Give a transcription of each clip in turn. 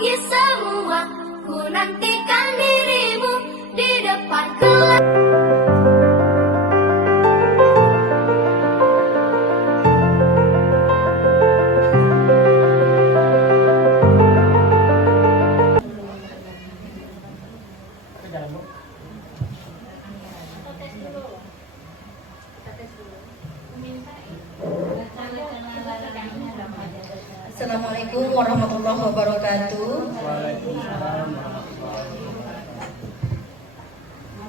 bagi semua. Ku nantikan dirimu di depan kelas. Assalamualaikum warahmatullahi wabarakatuh.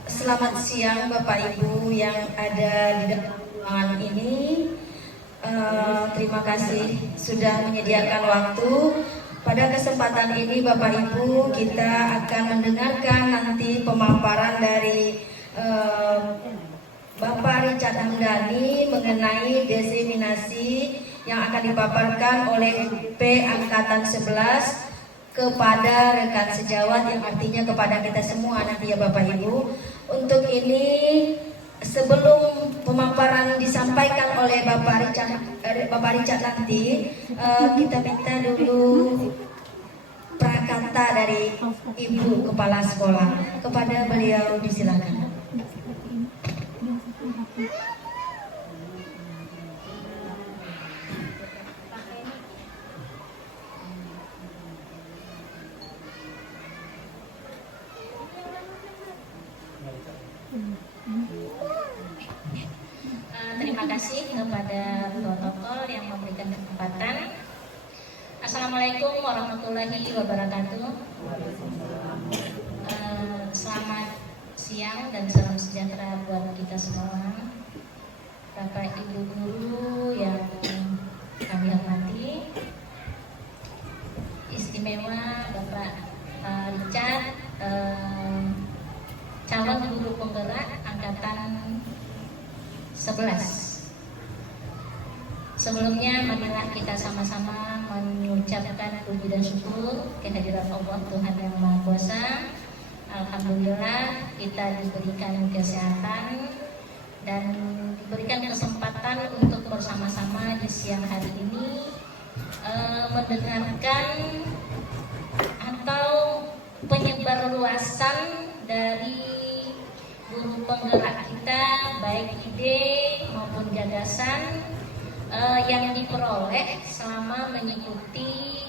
Selamat siang Bapak Ibu yang ada di dalam ruangan ini. Terima kasih sudah menyediakan waktu. Pada kesempatan ini Bapak Ibu, kita akan mendengarkan nanti pemaparan dari Bapak Richard Hamdani mengenai diseminasi yang akan dipaparkan oleh P Angkatan 11 kepada rekan sejawat, yang artinya kepada kita semua nanti ya Bapak Ibu. Untuk ini, sebelum pemaparan disampaikan oleh Bapak Richard nanti, kita minta dulu prakata dari Ibu Kepala Sekolah. Kepada beliau disilakan. Terima kasih kepada protokol yang memberikan kesempatan. Assalamualaikum warahmatullahi wabarakatuh. Selamat siang dan salam sejahtera buat kita semua. Bapak Ibu guru yang kami hormati, istimewa Bapak Richard, calon guru penggerak angkatan 11. Sebelumnya marilah kita sama-sama mengucapkan puji dan syukur kehadirat Allah Tuhan Yang Maha Kuasa. Alhamdulillah kita diberikan kesehatan dan diberikan kesempatan untuk bersama-sama di siang hari ini mendengarkan atau penyebarluasan dari guru penggerak kita, baik ide maupun gagasan yang diperoleh selama mengikuti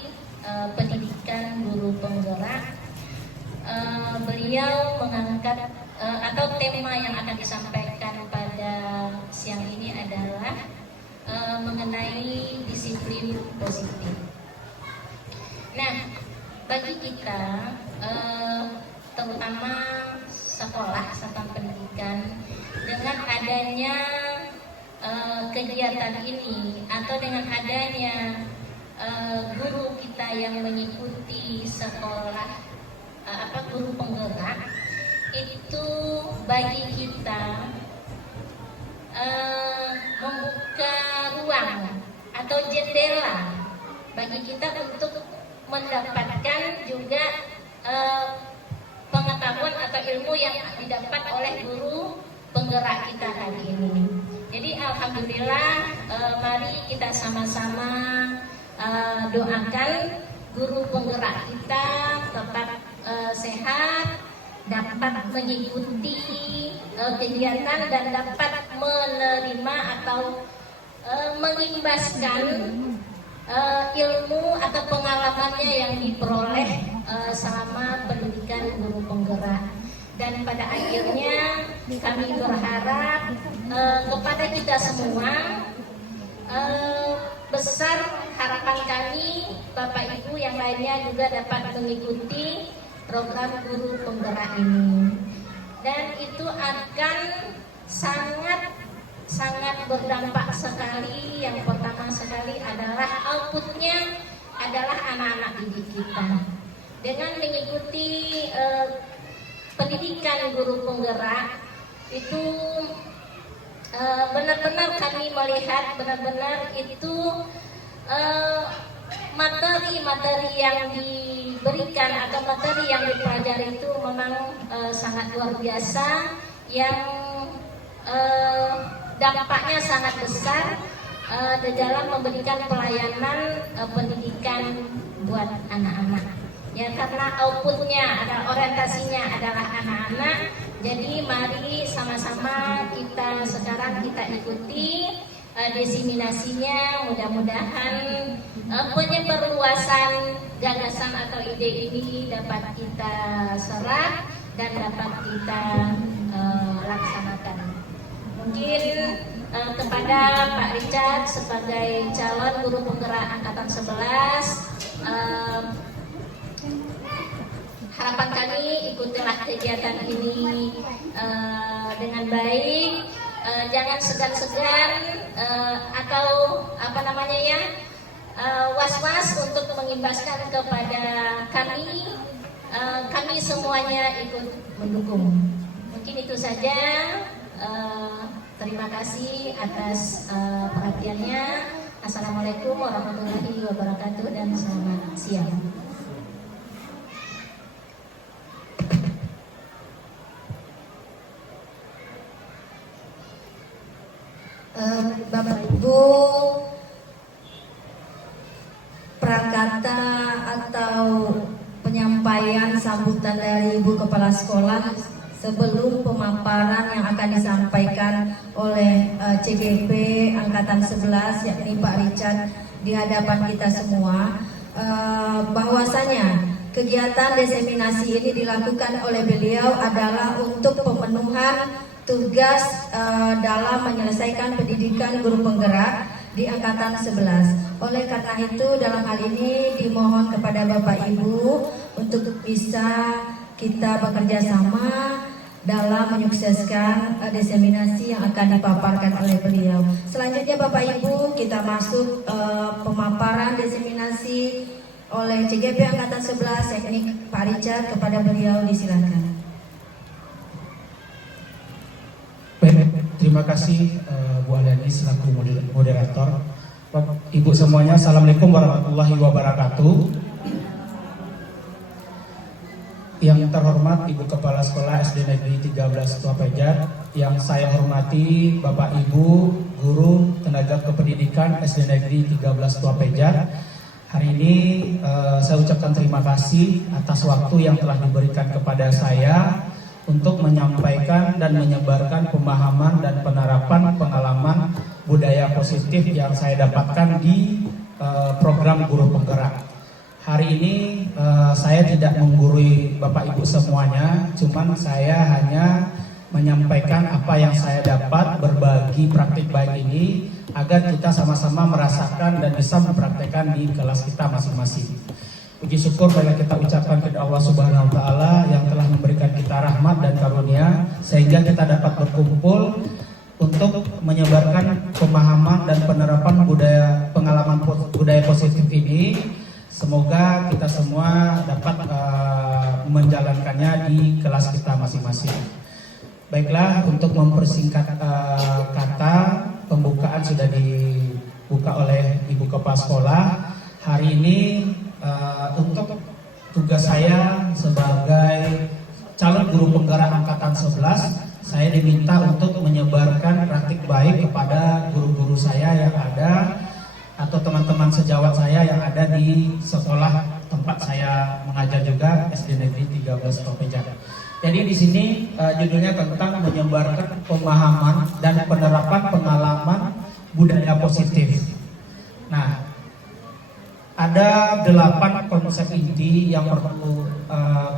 pendidikan guru penggerak. Beliau mengangkat atau tema yang akan disampaikan pada siang ini adalah mengenai disiplin positif. Nah, bagi kita terutama sekolah satuan pendidikan, dengan adanya kegiatan ini atau dengan adanya guru kita yang mengikuti sekolah guru penggerak, itu bagi kita membuka ruang atau jendela bagi kita untuk mendapatkan juga pengetahuan atau ilmu yang didapat oleh guru penggerak kita hari ini. Jadi alhamdulillah, mari kita sama-sama doakan guru penggerak kita tetap sehat, dapat mengikuti kegiatan dan dapat menerima atau mengimbaskan ilmu atau pengalamannya yang diperoleh selama pendidikan guru penggerak. Dan pada akhirnya kami berharap kepada kita semua, besar harapan kami Bapak Ibu yang lainnya juga dapat mengikuti program guru penggerak ini, dan itu akan sangat berdampak sekali. Yang pertama sekali adalah outputnya adalah anak-anak didik kita. Dengan mengikuti pendidikan guru penggerak itu benar-benar kami melihat benar-benar itu materi-materi yang diberikan atau materi yang dipelajari itu memang sangat luar biasa, yang dampaknya sangat besar dalam memberikan pelayanan pendidikan buat anak-anak. ya karena outputnya adalah orientasinya adalah anak-anak. Jadi mari sama-sama kita sekarang kita ikuti diseminasinya, mudah-mudahan penyebarluasan gagasan atau ide ini dapat kita serap dan dapat kita laksanakan. Mungkin kepada Pak Richard sebagai calon guru penggerak angkatan 11, harapan kami ikutilah kegiatan ini dengan baik. Jangan segan-segan atau was-was untuk mengimbaskan kepada kami. Kami semuanya ikut mendukung. Mungkin itu saja. Terima kasih atas perhatiannya. Assalamualaikum warahmatullahi wabarakatuh dan selamat siang. Bapak Ibu, prakata atau penyampaian sambutan dari Ibu Kepala Sekolah sebelum pemaparan yang akan disampaikan oleh CGP Angkatan 11 yakni Pak Richard di hadapan kita semua, bahwasanya kegiatan diseminasi ini dilakukan oleh beliau adalah untuk pemenuhan tugas dalam menyelesaikan pendidikan guru penggerak di Angkatan 11. Oleh karena itu dalam hal ini dimohon kepada Bapak Ibu untuk bisa kita bekerja sama dalam menyukseskan diseminasi yang akan dipaparkan oleh beliau. Selanjutnya Bapak Ibu, kita masuk pemaparan diseminasi oleh CGP Angkatan 11 yakni Pak Richard. Kepada beliau disilakan. Terima kasih Bu Aliani selaku moderator. Ibu semuanya, Assalamualaikum warahmatullahi wabarakatuh. Yang terhormat Ibu Kepala Sekolah SD Negeri 13 Tua Pejar, yang saya hormati Bapak Ibu Guru Tenaga Kependidikan SD Negeri 13 Tua Pejar. Hari ini saya ucapkan terima kasih atas waktu yang telah diberikan kepada saya untuk menyampaikan dan menyebarkan pemahaman dan penerapan pengalaman budaya positif yang saya dapatkan di program guru penggerak. Hari ini saya tidak menggurui Bapak Ibu semuanya, cuman saya hanya menyampaikan apa yang saya dapat, berbagi praktik baik ini agar kita sama-sama merasakan dan bisa mempraktekkan di kelas kita masing-masing. Puji syukur banyak kita ucapkan kepada Allah Subhanahu wa Ta'ala yang telah memberikan kita rahmat dan karunia sehingga kita dapat berkumpul untuk menyebarkan pemahaman dan penerapan pengalaman budaya positif ini. Semoga kita semua dapat menjalankannya di kelas kita masing-masing. Baiklah, untuk mempersingkat kata, pembukaan sudah dibuka oleh Ibu Kepala Sekolah. Hari ini untuk tugas saya sebagai calon guru penggerak Angkatan 11, saya diminta untuk menyebarkan praktik baik kepada guru-guru saya yang ada atau teman-teman sejawat saya yang ada di sekolah tempat saya mengajar juga, SD Negeri 13 Tua Pejar. Jadi di sini judulnya tentang menyebarkan pemahaman dan penerapan pengalaman budaya positif. Nah, ada 8 konsep inti yang perlu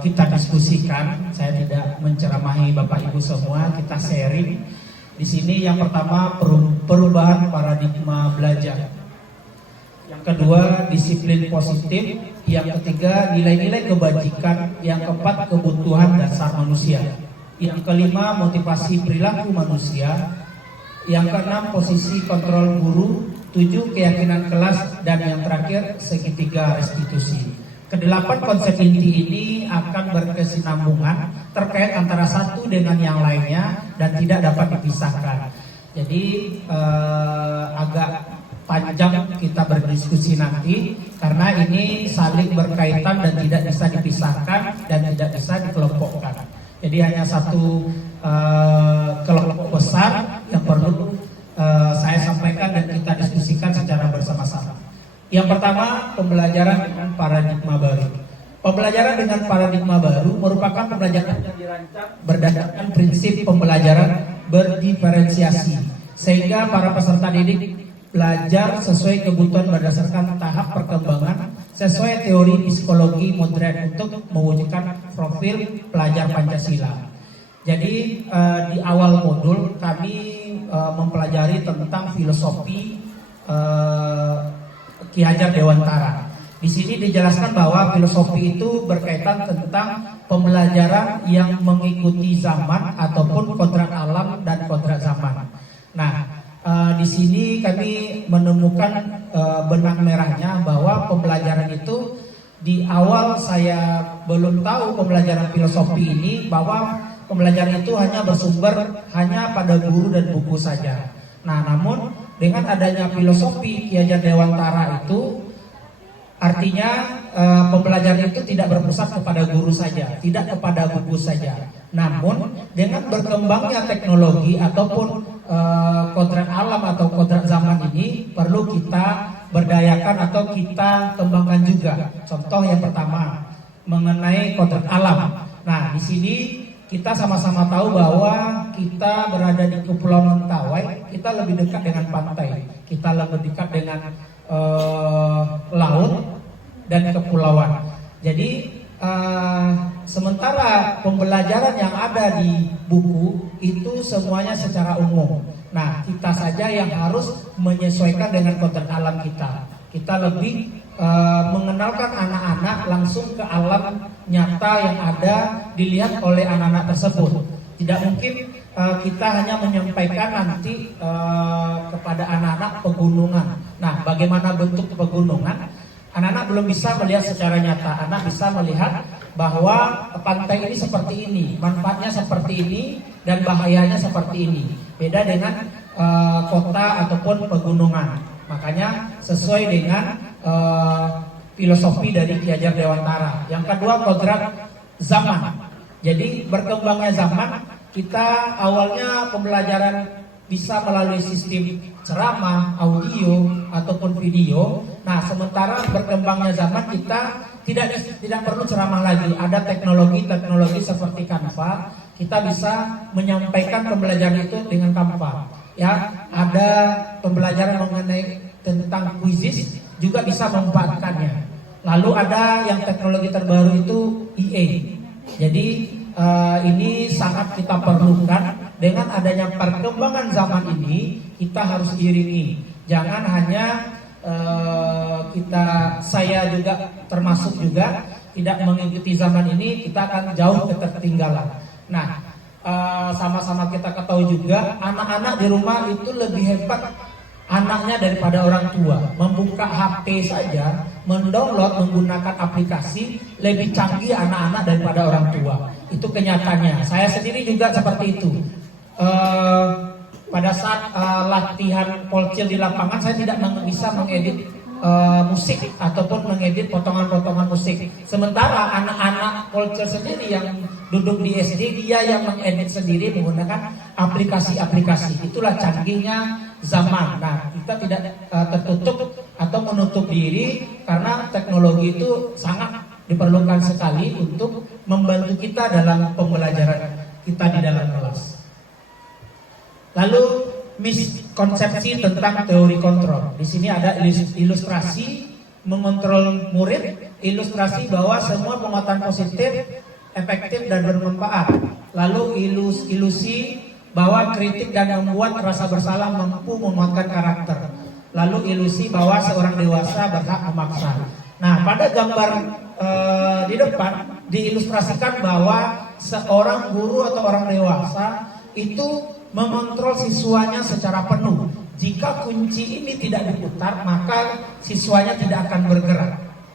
kita diskusikan. Saya tidak menceramahi Bapak Ibu semua, kita sharing. Di sini yang pertama perubahan paradigma belajar. Yang kedua disiplin positif. Yang ketiga nilai-nilai kebajikan. Yang keempat kebutuhan dasar manusia. Yang kelima motivasi perilaku manusia. Yang keenam posisi kontrol guru. 7 keyakinan kelas, dan yang terakhir segitiga restitusi. Kedelapan konsep inti ini akan berkesinambungan terkait antara satu dengan yang lainnya dan tidak dapat dipisahkan. Jadi agak panjang kita berdiskusi nanti karena ini saling berkaitan dan tidak bisa dipisahkan dan tidak bisa dikelompokkan. Jadi hanya satu kelompok besar yang perlu saya sampaikan dan kita diskusikan secara bersama-sama. Yang pertama, pembelajaran dengan paradigma baru. Pembelajaran dengan paradigma baru merupakan pembelajaran yang dirancang berdasarkan prinsip pembelajaran berdiferensiasi, sehingga para peserta didik belajar sesuai kebutuhan berdasarkan tahap perkembangan sesuai teori psikologi modern untuk mewujudkan profil pelajar Pancasila. Jadi di awal modul kami mempelajari tentang filosofi Ki Hajar Dewantara. Di sini dijelaskan bahwa filosofi itu berkaitan tentang pembelajaran yang mengikuti zaman ataupun kodrat alam dan kodrat zaman. Nah, di sini kami menemukan benang merahnya bahwa pembelajaran itu di awal saya belum tahu pembelajaran filosofi ini, bahwa pembelajaran itu hanya bersumber hanya pada guru dan buku saja. Nah, namun dengan adanya filosofi Ki Hajar Dewantara itu artinya pembelajaran itu tidak berpusat kepada guru saja, tidak kepada buku saja. Namun dengan berkembangnya teknologi ataupun kodrat alam atau kodrat zaman ini perlu kita berdayakan atau kita kembangkan juga. Contoh yang pertama mengenai kodrat alam. Nah, di sini kita sama-sama tahu bahwa kita berada di Kepulauan Mentawai, kita lebih dekat dengan pantai, kita lebih dekat dengan laut dan kepulauan. Jadi sementara pembelajaran yang ada di buku itu semuanya secara umum. Nah, kita saja yang harus menyesuaikan dengan kodrat alam kita. Kita lebih mengenalkan anak-anak langsung ke alam nyata yang ada dilihat oleh anak-anak tersebut. Tidak mungkin kita hanya menyampaikan nanti kepada anak-anak pegunungan. Nah, bagaimana bentuk pegunungan? Anak-anak belum bisa melihat secara nyata. Anak bisa melihat bahwa pantai ini seperti ini, manfaatnya seperti ini, dan bahayanya seperti ini. Beda dengan kota ataupun pegunungan. Makanya sesuai dengan filosofi dari Ki Hajar Dewantara. Yang kedua, kodrat zaman. Jadi berkembangnya zaman, kita awalnya pembelajaran bisa melalui sistem ceramah, audio ataupun video. Nah, sementara berkembangnya zaman kita tidak perlu ceramah lagi. Ada teknologi seperti Canva. Kita bisa menyampaikan pembelajaran itu dengan Canva. Ya, ada pembelajaran mengenai tentang kuisis juga bisa memanfaatkannya. Lalu ada yang teknologi terbaru itu IA. Jadi ini sangat kita perlukan. Dengan adanya perkembangan zaman ini, kita harus iringi. Jangan hanya saya juga termasuk juga tidak mengikuti zaman ini, kita akan jauh ketertinggalan. Nah, sama-sama kita ketahui juga, anak-anak di rumah itu lebih hebat anaknya daripada orang tua. Membuka HP saja, mendownload menggunakan aplikasi, lebih canggih anak-anak daripada orang tua. Itu kenyataannya. Saya sendiri juga seperti itu. Pada saat latihan polcil di lapangan, saya tidak bisa mengedit musik ataupun mengedit potongan-potongan musik. Sementara anak-anak polcil sendiri yang duduk di SD, dia yang mengedit sendiri menggunakan aplikasi-aplikasi. Itulah canggihnya zaman. Nah, kita tidak tertutup atau menutup diri, karena teknologi itu sangat diperlukan sekali untuk membantu kita dalam pembelajaran kita di dalam kelas. Lalu miskonsepsi tentang teori kontrol. Di sini ada ilustrasi mengontrol murid, ilustrasi bahwa semua penguatan positif, efektif dan bermanfaat. Lalu ilusi bahwa kritik dan membuat rasa bersalah mampu menguatkan karakter. Lalu ilusi bahwa seorang dewasa berhak memaksa. Nah, pada gambar di depan diilustrasikan bahwa seorang guru atau orang dewasa itu mengontrol siswanya secara penuh. Jika kunci ini tidak diputar, maka siswanya tidak akan bergerak.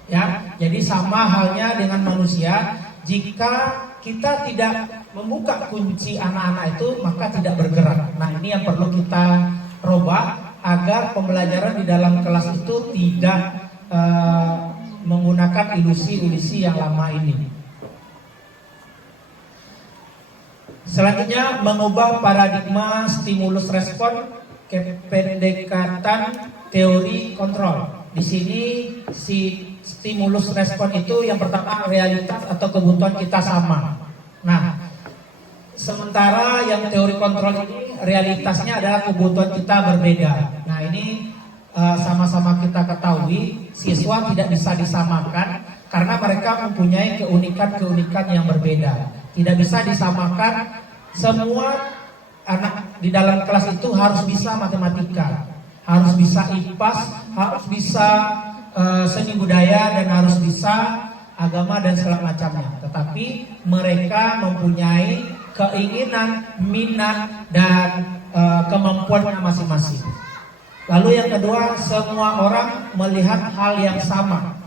Ya, jadi sama halnya dengan manusia. Jika kita tidak membuka kunci anak-anak itu, maka tidak bergerak. Nah, ini yang perlu kita robah agar pembelajaran di dalam kelas itu tidak menggunakan ilusi-ilusi yang lama ini. Selanjutnya, mengubah paradigma stimulus respon ke pendekatan teori kontrol. Di sini stimulus respon itu yang pertama realitas atau kebutuhan kita sama. Nah, sementara yang teori kontrol ini realitasnya adalah kebutuhan kita berbeda. Nah, ini sama-sama kita ketahui siswa tidak bisa disamakan karena mereka mempunyai keunikan-keunikan yang berbeda. Tidak bisa disamakan semua anak di dalam kelas itu harus bisa matematika, harus bisa IPAS, harus bisa seni budaya, dan harus bisa agama dan segala macamnya. Tetapi mereka mempunyai keinginan, minat, dan kemampuannya masing-masing. Lalu yang kedua, semua orang melihat hal yang sama.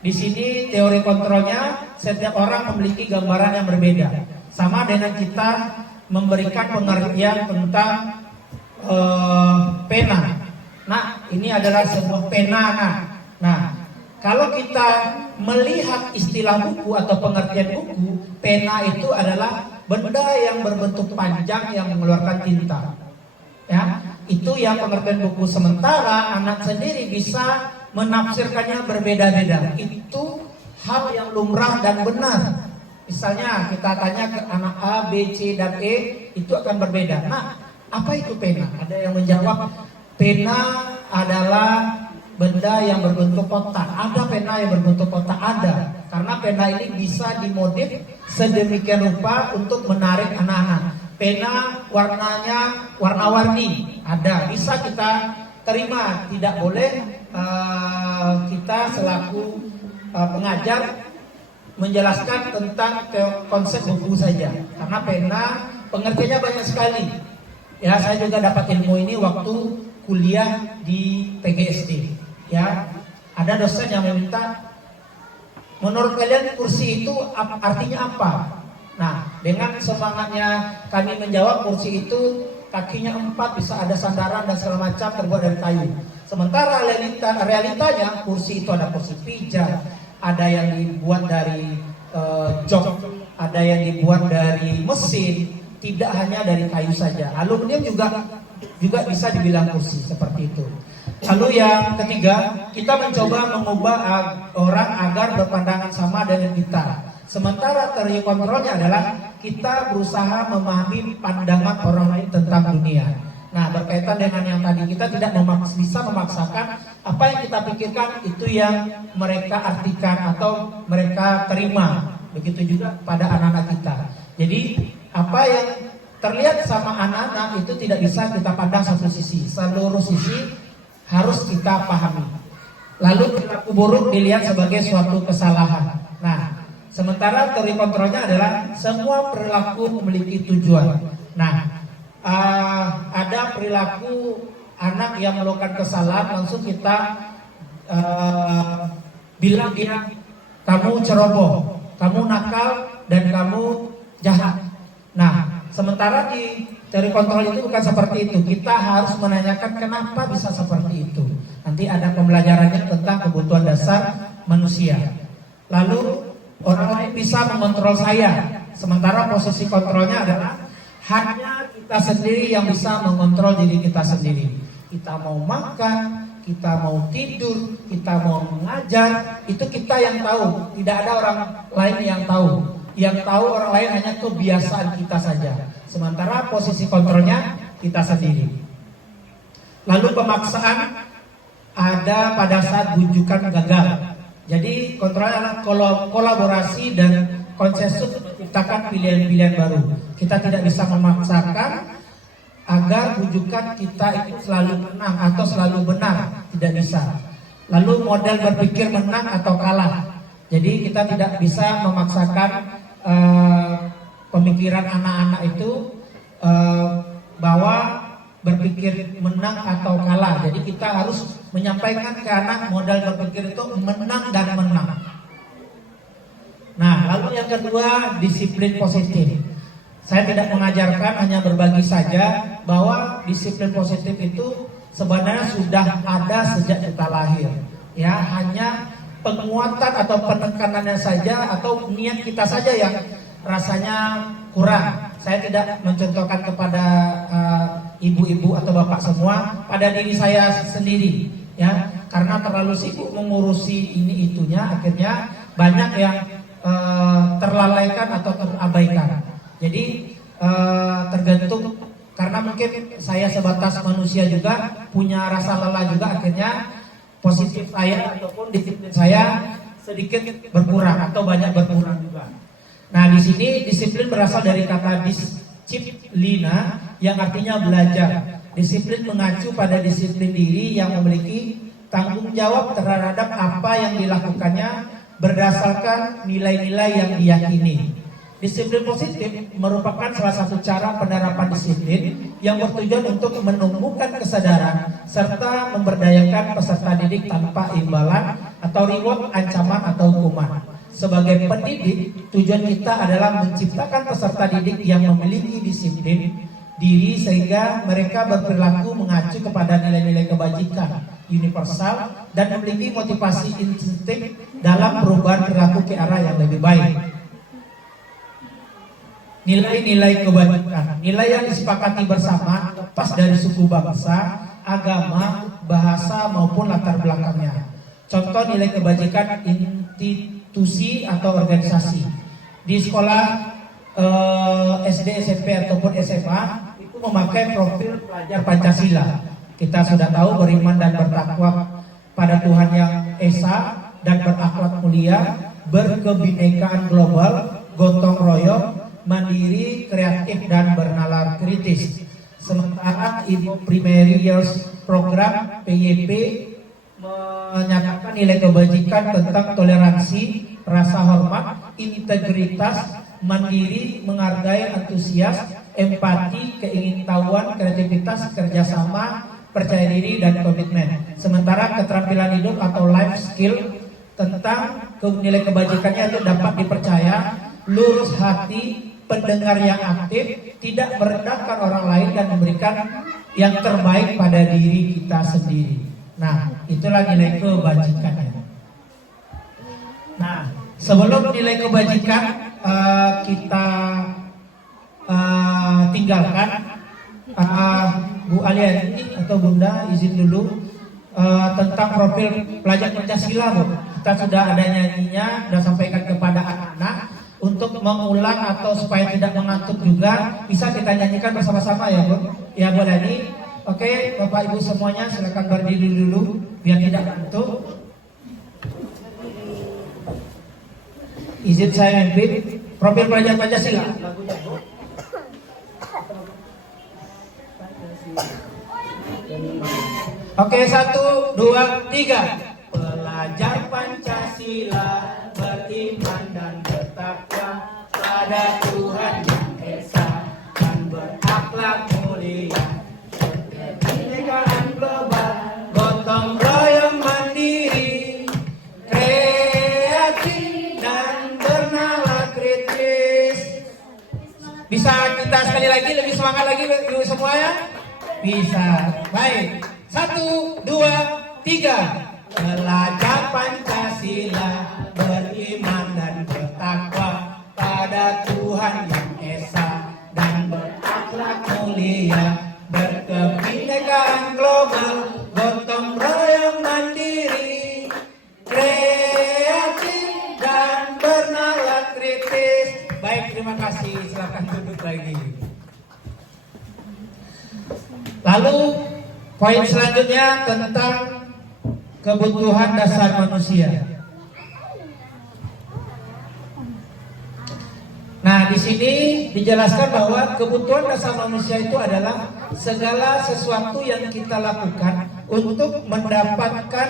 Di sini teori kontrolnya, setiap orang memiliki gambaran yang berbeda. Sama dengan kita memberikan pengertian tentang pena. Nah, ini adalah sebuah pena. Nah, kalau kita melihat istilah buku atau pengertian buku, pena itu adalah benda yang berbentuk panjang yang mengeluarkan tinta. Ya, itu yang pengertian buku. Sementara anak sendiri bisa menafsirkannya berbeda-beda. Itu hal yang lumrah dan benar. Misalnya kita tanya ke anak A, B, C, dan E, itu akan berbeda. Nah, apa itu pena? Ada yang menjawab, pena adalah benda yang berbentuk kotak. Ada pena yang berbentuk kotak? Ada. Karena pena ini bisa dimodif sedemikian rupa untuk menarik anak-anak. Pena warnanya warna-warni, ada, bisa kita terima. Tidak boleh kita selaku pengajar menjelaskan tentang konsep buku saja, karena pena pengertiannya banyak sekali. Ya, saya juga dapat ilmu ini waktu kuliah di PGSD. Ya, ada dosen yang meminta, menurut kalian kursi itu artinya apa? Nah, dengan semangatnya kami menjawab, kursi itu kakinya 4, bisa ada sandaran dan segala macam, terbuat dari kayu. Sementara realitanya kursi itu ada kursi pijat, ada yang dibuat dari jok, ada yang dibuat dari mesin, tidak hanya dari kayu saja. Aluminium juga bisa dibilang kursi seperti itu. Lalu yang ketiga, kita mencoba mengubah orang agar berpandangan sama dengan kita. Sementara teori kontrolnya adalah kita berusaha memahami pandangan orang lain tentang dunia. Nah, berkaitan dengan yang tadi, kita tidak bisa memaksakan apa yang kita pikirkan itu yang mereka artikan atau mereka terima. Begitu juga pada anak-anak kita. Jadi, apa yang terlihat sama anak-anak itu tidak bisa kita pandang satu sisi. Seluruh sisi harus kita pahami. Lalu perilaku buruk dilihat sebagai suatu kesalahan. Nah, sementara teori kontrolnya adalah semua perilaku memiliki tujuan. Nah, ada perilaku anak yang melakukan kesalahan, langsung kita bilang dia, kamu ceroboh, kamu nakal, dan kamu jahat. Nah, sementara di teori kontrol itu bukan seperti itu. Kita harus menanyakan kenapa bisa seperti itu. Nanti ada pembelajarannya tentang kebutuhan dasar manusia. Lalu orang lain bisa mengontrol saya, sementara posisi kontrolnya adalah hanya kita sendiri yang bisa mengontrol diri kita sendiri. Kita mau makan, kita mau tidur, kita mau mengajar, itu kita yang tahu. Tidak ada orang lain yang tahu. Yang tahu orang lain hanya kebiasaan kita saja. Sementara posisi kontrolnya kita sendiri. Lalu pemaksaan ada pada saat bujukan gagal. Jadi kontrolnya adalah kolaborasi dan konsensus menciptakan pilihan-pilihan baru. Kita tidak bisa memaksakan agar bujukan kita itu selalu menang atau selalu benar, tidak bisa. Lalu model berpikir menang atau kalah. Jadi kita tidak bisa memaksakan pemikiran anak-anak itu bahwa berpikir menang atau kalah. Jadi kita harus menyampaikan ke anak modal berpikir itu menang dan menang. Nah, lalu yang kedua, disiplin positif. Saya tidak mengajarkan, hanya berbagi saja bahwa disiplin positif itu sebenarnya sudah ada sejak kita lahir. Ya, hanya penguatan atau penekanannya saja atau niat kita saja yang rasanya kurang. Saya tidak mencontohkan kepada ibu-ibu atau bapak semua, pada diri saya sendiri. Ya, karena terlalu sibuk mengurusi ini itunya, akhirnya banyak yang terlalaikan atau terabaikan. Jadi tergantung, karena mungkin saya sebatas manusia juga punya rasa lelah juga, akhirnya positif saya ataupun disiplin saya sedikit berkurang atau banyak berkurang juga. Nah, di sini disiplin berasal dari kata disciplina yang artinya belajar. Disiplin mengacu pada disiplin diri yang memiliki tanggung jawab terhadap apa yang dilakukannya berdasarkan nilai-nilai yang diyakini. Disiplin positif merupakan salah satu cara penerapan disiplin yang bertujuan untuk menumbuhkan kesadaran serta memberdayakan peserta didik tanpa imbalan atau reward, ancaman atau hukuman. Sebagai pendidik, tujuan kita adalah menciptakan peserta didik yang memiliki disiplin diri sehingga mereka berperilaku mengacu kepada nilai-nilai kebajikan universal dan memiliki motivasi instinktif dalam perubahan perilaku ke arah yang lebih baik. Nilai-nilai kebajikan, nilai yang disepakati bersama lepas dari suku bangsa, agama, bahasa maupun latar belakangnya. Contoh nilai kebajikan institusi atau organisasi. Di sekolah SD, SMP ataupun SMA itu memakai profil pelajar Pancasila. Kita sudah tahu beriman dan bertakwa pada Tuhan Yang Esa dan berakhlak mulia, berkebinekaan global, gotong royong, mandiri, kreatif dan bernalar kritis. Sementara Ibu Primary Years Program PYP menyatakan nilai kebajikan tentang toleransi, rasa hormat, integritas, mandiri, menghargai, antusias, empati, keingintahuan, kreativitas, kerjasama, percaya diri dan komitmen. Sementara keterampilan hidup atau life skill tentang nilai kebajikannya itu dapat dipercaya, lurus hati, pendengar yang aktif, tidak merendahkan orang lain dan memberikan yang terbaik pada diri kita sendiri. Nah, itulah nilai kebajikannya. Nah, sebelum nilai kebajikan kita tinggalkan, Bu Aliani atau Bunda izin dulu tentang profil pelajar Pancasila, Bu. Kita sudah ada nyanyinya, sudah sampaikan kepada anak-anak untuk mengulang atau supaya tidak mengantuk juga, bisa kita nyanyikan bersama-sama ya, Bu. Ya, Bu Aliani. Oke, Bapak Ibu semuanya silakan berdiri dulu biar tidak ngantuk. Izin saya memimpin profil pelajar Pancasila. Lagunya, Bu. Oke, 1, 2, 3. Pelajar Pancasila beriman dan bertakwa pada Tuhan Yang Esa dan berakhlak mulia, kebinekaan global, gotong royong, mandiri, kreatif dan bernalar kritis. Bisa kita sekali lagi lebih semangat lagi Ibu semua ya? Bisa. Baik. 1, 2, 3. Pelajar Pancasila beriman dan bertakwa pada Tuhan Yang Esa dan berakhlak mulia, berkebinekaan global, gotong royong, mandiri, kreatif dan bernalar kritis. Baik, terima kasih. Silakan duduk lagi. Lalu poin selanjutnya tentang kebutuhan dasar manusia. Nah, di sini dijelaskan bahwa kebutuhan dasar manusia itu adalah segala sesuatu yang kita lakukan untuk mendapatkan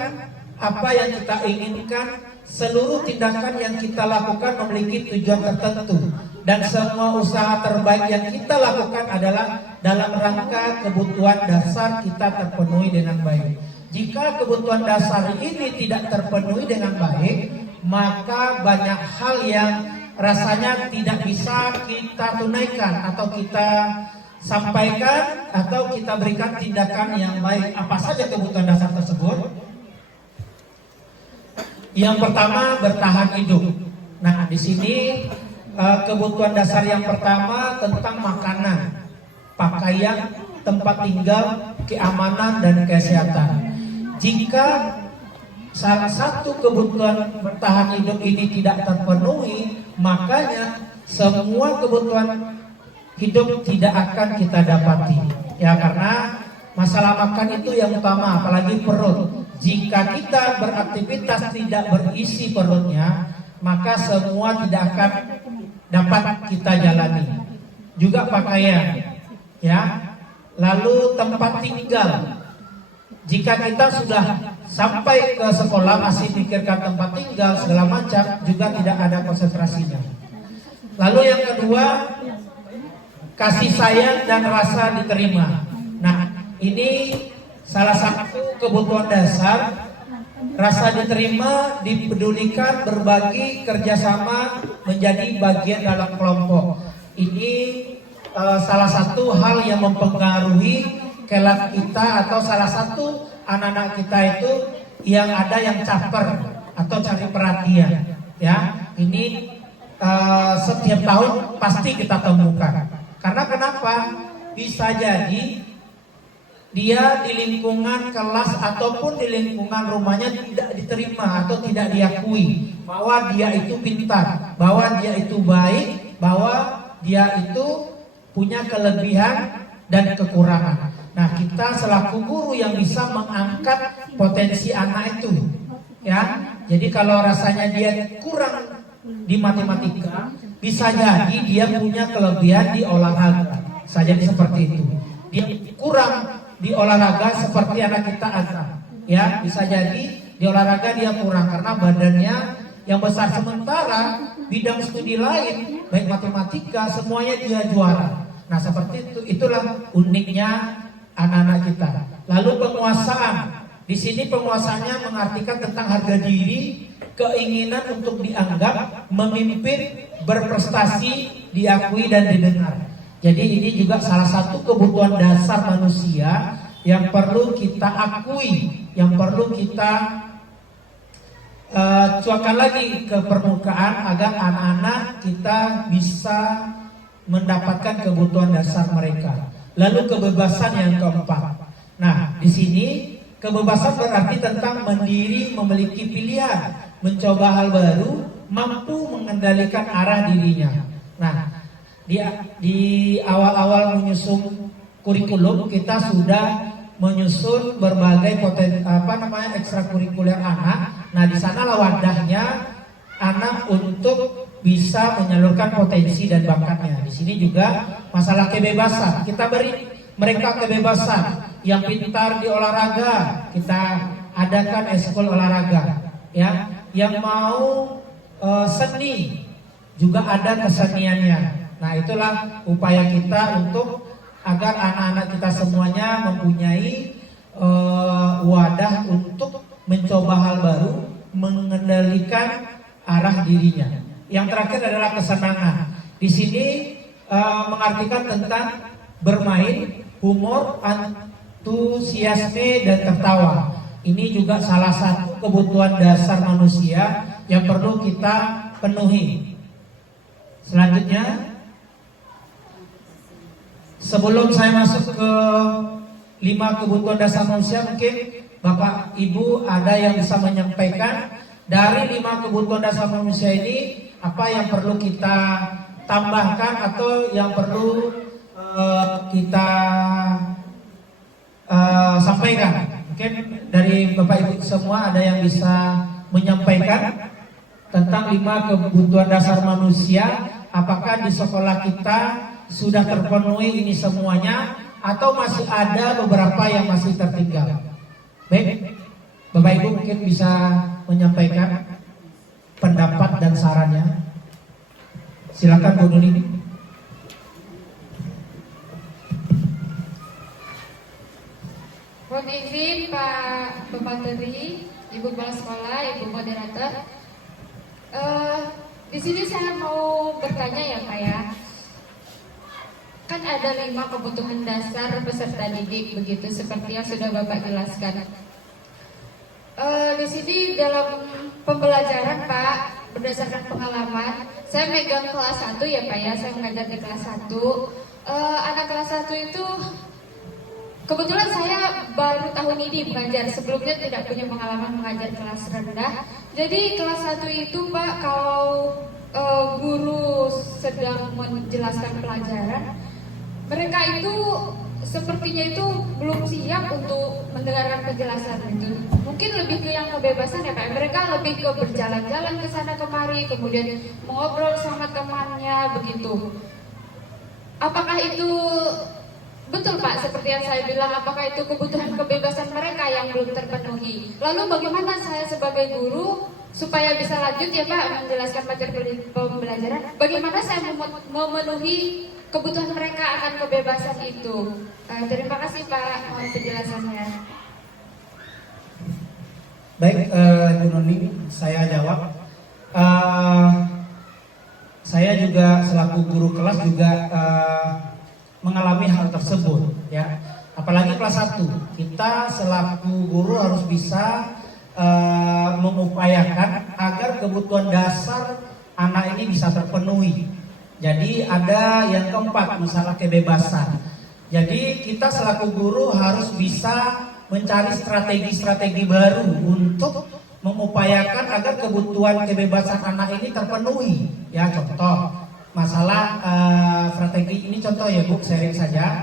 apa yang kita inginkan. Seluruh tindakan yang kita lakukan memiliki tujuan tertentu, dan semua usaha terbaik yang kita lakukan adalah dalam rangka kebutuhan dasar kita terpenuhi dengan baik. Jika kebutuhan dasar ini tidak terpenuhi dengan baik, maka banyak hal yang rasanya tidak bisa kita tunaikan atau kita sampaikan atau kita berikan tindakan yang baik. Apa saja kebutuhan dasar tersebut? Yang pertama, bertahan hidup. Nah, di sini kebutuhan dasar yang pertama tentang makanan, pakaian, tempat tinggal, keamanan dan kesehatan. Jika salah satu kebutuhan bertahan hidup ini tidak terpenuhi, makanya semua kebutuhan hidup tidak akan kita dapati. Ya, karena masalah makan itu yang utama, apalagi perut. Jika kita beraktivitas tidak berisi perutnya, maka semua tidak akan dapat kita jalani. Juga pakaian, ya. Lalu tempat tinggal. Jika kita sudah sampai ke sekolah masih pikirkan tempat tinggal segala macam, juga tidak ada konsentrasinya. Lalu yang kedua, kasih sayang dan rasa diterima. Nah, ini salah satu kebutuhan dasar. Rasa diterima, dipedulikan, berbagi, kerjasama, menjadi bagian dalam kelompok. Ini salah satu hal yang mempengaruhi kelak kita, atau salah satu anak-anak kita itu yang ada yang caper atau cari perhatian. Ya, ini setiap tahun pasti kita temukan. Karena kenapa? Bisa jadi dia di lingkungan kelas ataupun di lingkungan rumahnya tidak diterima atau tidak diakui bahwa dia itu pintar, bahwa dia itu baik, bahwa dia itu punya kelebihan dan kekurangan. Nah, kita selaku guru yang bisa mengangkat potensi anak itu, ya. Jadi kalau rasanya dia kurang di matematika, bisa jadi dia punya kelebihan di olahraga. Bisa jadi seperti itu. Dia kurang di olahraga seperti anak kita Azam, ya, bisa jadi di olahraga dia kurang karena badannya yang besar, sementara bidang studi lain baik matematika semuanya dia juara. Nah, seperti itu, itulah uniknya anak-anak kita. Lalu penguasaan, di sini penguasaannya mengartikan tentang harga diri, keinginan untuk dianggap, memimpin, berprestasi, diakui dan didengar. Jadi ini juga salah satu kebutuhan dasar manusia yang perlu kita akui, yang perlu kita cuakan lagi ke permukaan agar anak-anak kita bisa mendapatkan kebutuhan dasar mereka. Lalu kebebasan yang keempat. Nah, di sini kebebasan berarti tentang mandiri, memiliki pilihan, mencoba hal baru, mampu mengendalikan arah dirinya. Nah, di awal-awal menyusun kurikulum kita sudah menyusun berbagai ekstrakurikuler anak. Nah, di sanalah wadahnya anak untuk bisa menyalurkan potensi dan bakatnya. Di sini juga masalah kebebasan. Kita beri mereka kebebasan. Yang pintar di olahraga, kita adakan eskul olahraga. Ya, yang mau seni juga ada keseniannya. Nah, itulah upaya kita untuk agar anak-anak kita semuanya mempunyai wadah untuk mencoba hal baru, mengendalikan arah dirinya. Yang terakhir adalah kesenangan. Di sini mengartikan tentang bermain, humor, antusiasme dan tertawa. Ini juga salah satu kebutuhan dasar manusia yang perlu kita penuhi. Selanjutnya, sebelum saya masuk ke 5 kebutuhan dasar manusia, mungkin Bapak Ibu ada yang bisa menyampaikan dari 5 kebutuhan dasar manusia ini apa yang perlu kita tambahkan atau yang perlu kita sampaikan. Mungkin dari Bapak Ibu semua ada yang bisa menyampaikan tentang 5 kebutuhan dasar manusia. Apakah di sekolah kita sudah terpenuhi ini semuanya atau masih ada beberapa yang masih tertinggal? Baik, Bapak Ibu mungkin bisa menyampaikan pendapat dan sarannya. Silakan Bu Nuni. Mohon izin Pak Pemateri, Ibu Kepala Sekolah, Ibu Moderator. Di sini saya mau bertanya ya Pak ya. Kan ada 5 kebutuhan dasar peserta didik begitu seperti yang sudah Bapak jelaskan. Di sini dalam pembelajaran Pak, berdasarkan pengalaman, saya megang kelas 1 ya Pak ya, saya mengajar di kelas 1. Anak kelas 1 itu Kebetulan saya baru tahun ini mengajar, sebelumnya tidak punya pengalaman mengajar kelas rendah. Jadi kelas 1 itu Pak, kalau guru sedang menjelaskan pelajaran, mereka itu sepertinya itu belum siap untuk mendengarkan penjelasan itu. Mungkin lebih ke yang kebebasan ya Pak. Mereka lebih ke berjalan-jalan ke sana kemari, kemudian mengobrol sama temannya begitu. Apakah itu betul Pak, seperti yang saya bilang, apakah itu kebutuhan kebebasan mereka yang belum terpenuhi? Lalu bagaimana saya sebagai guru supaya bisa lanjut ya Pak menjelaskan materi pembelajaran? Bagaimana saya memenuhi kebutuhan mereka akan kebebasan itu? Terima kasih Pak, mohon penjelasannya. Baik, Bu Nuni, saya jawab. Saya juga selaku guru kelas juga mengalami hal tersebut, ya. Apalagi kelas 1, kita selaku guru harus bisa mengupayakan agar kebutuhan dasar anak ini bisa terpenuhi. Jadi ada yang keempat, masalah kebebasan. Jadi kita selaku guru harus bisa mencari strategi-strategi baru untuk mengupayakan agar kebutuhan kebebasan anak ini terpenuhi. Ya, contoh masalah strategi ini, contoh ya Bu, sharing saja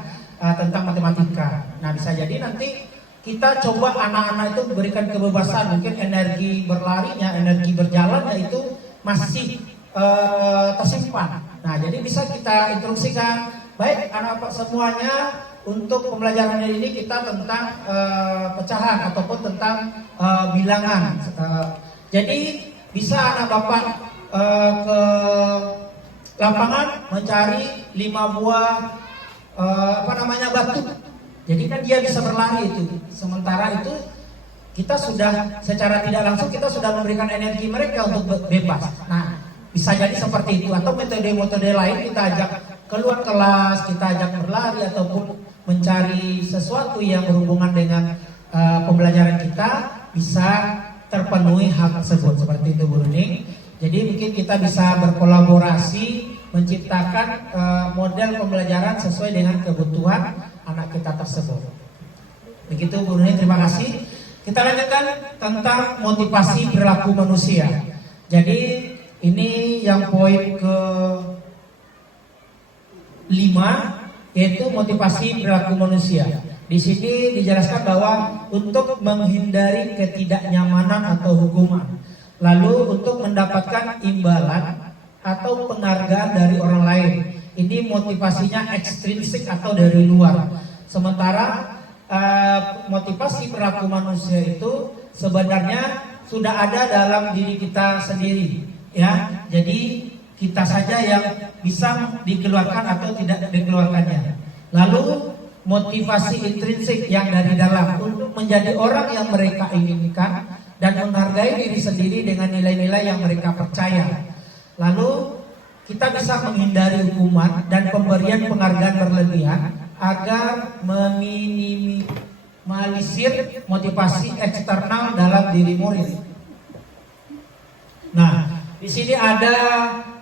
tentang matematika. Nah, bisa jadi nanti kita coba anak-anak itu berikan kebebasan, mungkin energi berlarinya, energi berjalannya itu masih tersimpan. Nah, jadi bisa kita instruksikan, baik anak-anak semuanya untuk pembelajaran ini kita tentang pecahan ataupun tentang bilangan. Jadi bisa anak Bapak ke lapangan mencari 5 buah batu. Jadi kan dia bisa berlari itu. Sementara itu kita sudah secara tidak langsung kita sudah memberikan energi mereka untuk bebas. Nah, bisa jadi seperti itu, atau metode-metode lain kita ajak keluar kelas, kita ajak berlari ataupun mencari sesuatu yang berhubungan dengan pembelajaran kita bisa terpenuhi hal tersebut, seperti itu Bu Nuning. Jadi mungkin kita bisa berkolaborasi menciptakan model pembelajaran sesuai dengan kebutuhan anak kita tersebut. Begitu Bu Nuning, terima kasih. Kita lanjutkan tentang motivasi perilaku manusia. Jadi ini yang poin ke-5, yaitu motivasi perilaku manusia. Di sini dijelaskan bahwa untuk menghindari ketidaknyamanan atau hukuman, lalu untuk mendapatkan imbalan atau penghargaan dari orang lain. Ini motivasinya ekstrinsik atau dari luar. Sementara motivasi perilaku manusia itu sebenarnya sudah ada dalam diri kita sendiri, ya. Jadi kita saja yang bisa dikeluarkan atau tidak dikeluarkannya. Lalu motivasi intrinsik yang dari dalam untuk menjadi orang yang mereka inginkan dan menghargai diri sendiri dengan nilai-nilai yang mereka percaya. Lalu kita bisa menghindari hukuman dan pemberian penghargaan berlebihan agar meminimalisir motivasi eksternal dalam diri murid. Nah, di sini ada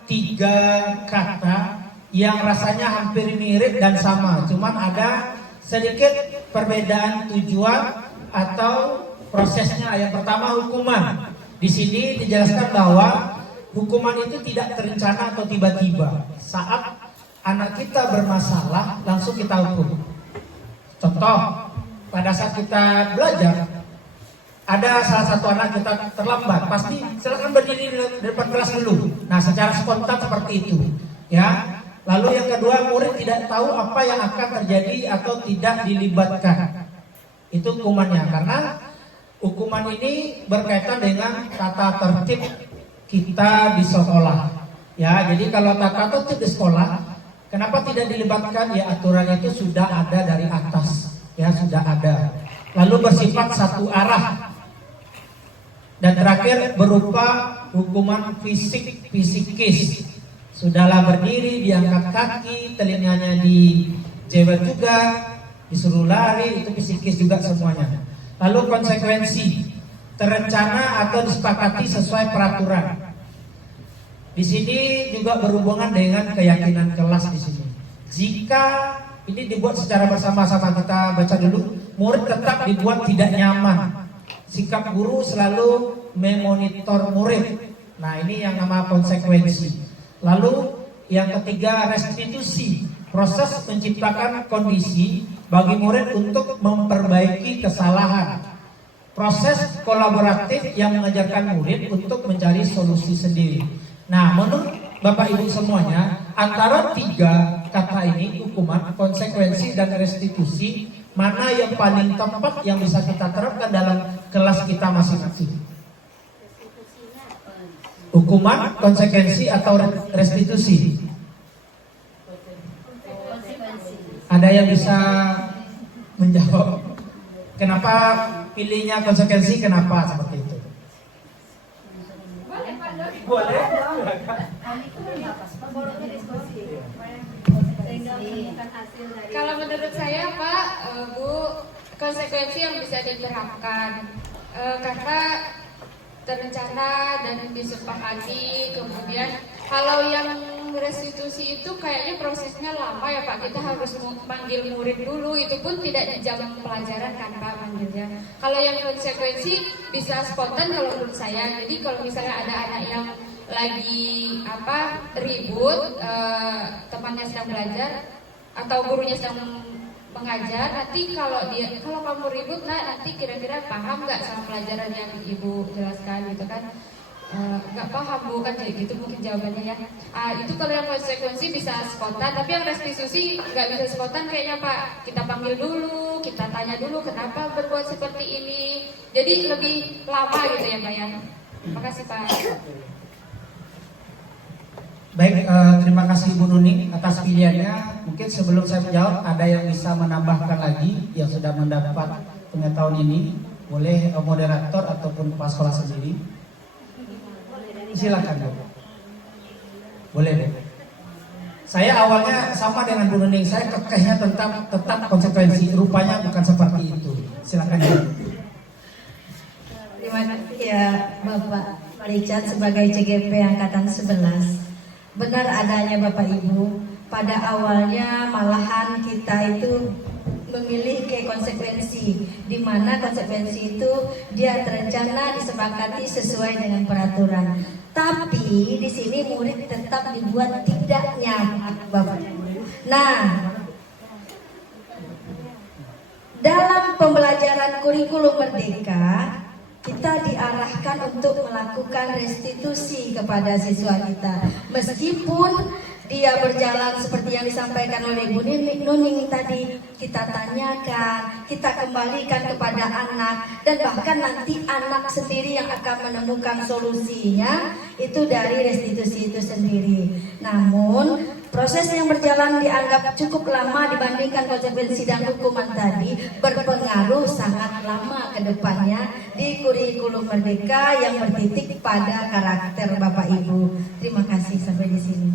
3 kata yang rasanya hampir mirip dan sama, cuman ada sedikit perbedaan tujuan atau prosesnya. Yang pertama, hukuman. Di sini dijelaskan bahwa hukuman itu tidak terencana atau tiba-tiba. Saat anak kita bermasalah, langsung kita hukum. Contoh, pada saat kita belajar, ada salah satu anak kita terlambat, pasti silakan berdiri di depan kelas dulu. Nah, secara spontan seperti itu, ya. Lalu yang kedua, murid tidak tahu apa yang akan terjadi atau tidak dilibatkan. Itu hukumannya, karena hukuman ini berkaitan dengan tata tertib kita di sekolah. Ya, jadi kalau tata tertib di sekolah, kenapa tidak dilibatkan? Ya, aturan itu sudah ada dari atas, ya sudah ada. Lalu bersifat satu arah. Dan terakhir berupa hukuman fisikis. Sudahlah berdiri, diangkat kaki, telinganya dijewer juga, disuruh lari, itu fisikis juga semuanya. Lalu konsekuensi, terencana atau disepakati sesuai peraturan. Di sini juga berhubungan dengan keyakinan kelas di sini. Jika ini dibuat secara bersama-sama. Kita baca dulu. Murid tetap dibuat tidak nyaman. Sikap guru selalu memonitor murid. Nah, ini yang nama konsekuensi. Lalu yang ketiga, restitusi. Proses menciptakan kondisi bagi murid untuk memperbaiki kesalahan. Proses kolaboratif yang mengajarkan murid untuk mencari solusi sendiri. Nah, menurut Bapak Ibu semuanya, antara tiga kata ini, hukuman, konsekuensi, dan restitusi, mana yang paling tepat yang bisa kita terapkan dalam kelas kita masing-masing? Hukuman, konsekuensi, atau restitusi? Ada yang bisa menjawab? Kenapa pilihnya konsekuensi? Kenapa seperti itu? Boleh. Kalau menurut saya Pak, Bu, konsekuensi yang bisa diterapkan karena terencana dan disepakati. Kemudian kalau yang restitusi itu kayaknya prosesnya lama ya Pak, kita harus panggil murid dulu, itu pun tidak di jam pelajaran kan Pak manggilnya. Kalau yang konsekuensi bisa spontan kalau menurut saya. Jadi kalau misalnya ada anak yang lagi ribut, temannya sedang belajar atau gurunya sedang mengajar, nanti kalau kamu ribut nanti kira-kira paham nggak sama pelajaran yang ibu jelaskan gitu kan? Nggak paham Bu, kan jadi gitu mungkin jawabannya ya. Itu kalau yang konsekuensi bisa spontan, tapi yang restitusi nggak bisa spontan kayaknya Pak. Kita panggil dulu, kita tanya dulu kenapa berbuat seperti ini. Jadi lebih lama gitu ya Pak ya. Terima kasih Pak. Baik, terima kasih Bu Nuning atas pilihannya. Mungkin sebelum saya menjawab, ada yang bisa menambahkan lagi yang sudah mendapat pengetahuan ini. Boleh moderator ataupun kepala sekolah sendiri. Silakan Bu. Boleh Bu. Saya awalnya sama dengan Bu Nuning, saya kekehnya tetap konsekuensi. Rupanya bukan seperti itu. Silakan Bu. Terima kasih ya Bapak Richard sebagai CGP Angkatan 11. Benar adanya Bapak Ibu, pada awalnya malahan kita itu memilih ke konsekuensi, di mana konsekuensi itu dia terencana, disepakati sesuai dengan peraturan. Tapi di sini murid tetap dibuat tidak nyaman Bapak Ibu. Nah, dalam pembelajaran kurikulum Merdeka, kita diarahkan untuk melakukan restitusi kepada siswa kita. Meskipun dia berjalan seperti yang disampaikan oleh Bu Nuning tadi, kita tanyakan, kita kembalikan kepada anak, dan bahkan nanti anak sendiri yang akan menemukan solusinya itu dari restitusi itu sendiri. Namun proses yang berjalan dianggap cukup lama dibandingkan konsekuensi dan hukuman tadi, berpengaruh sangat lama ke depannya di kurikulum Merdeka yang bertitik pada karakter Bapak Ibu. Terima kasih sampai di sini.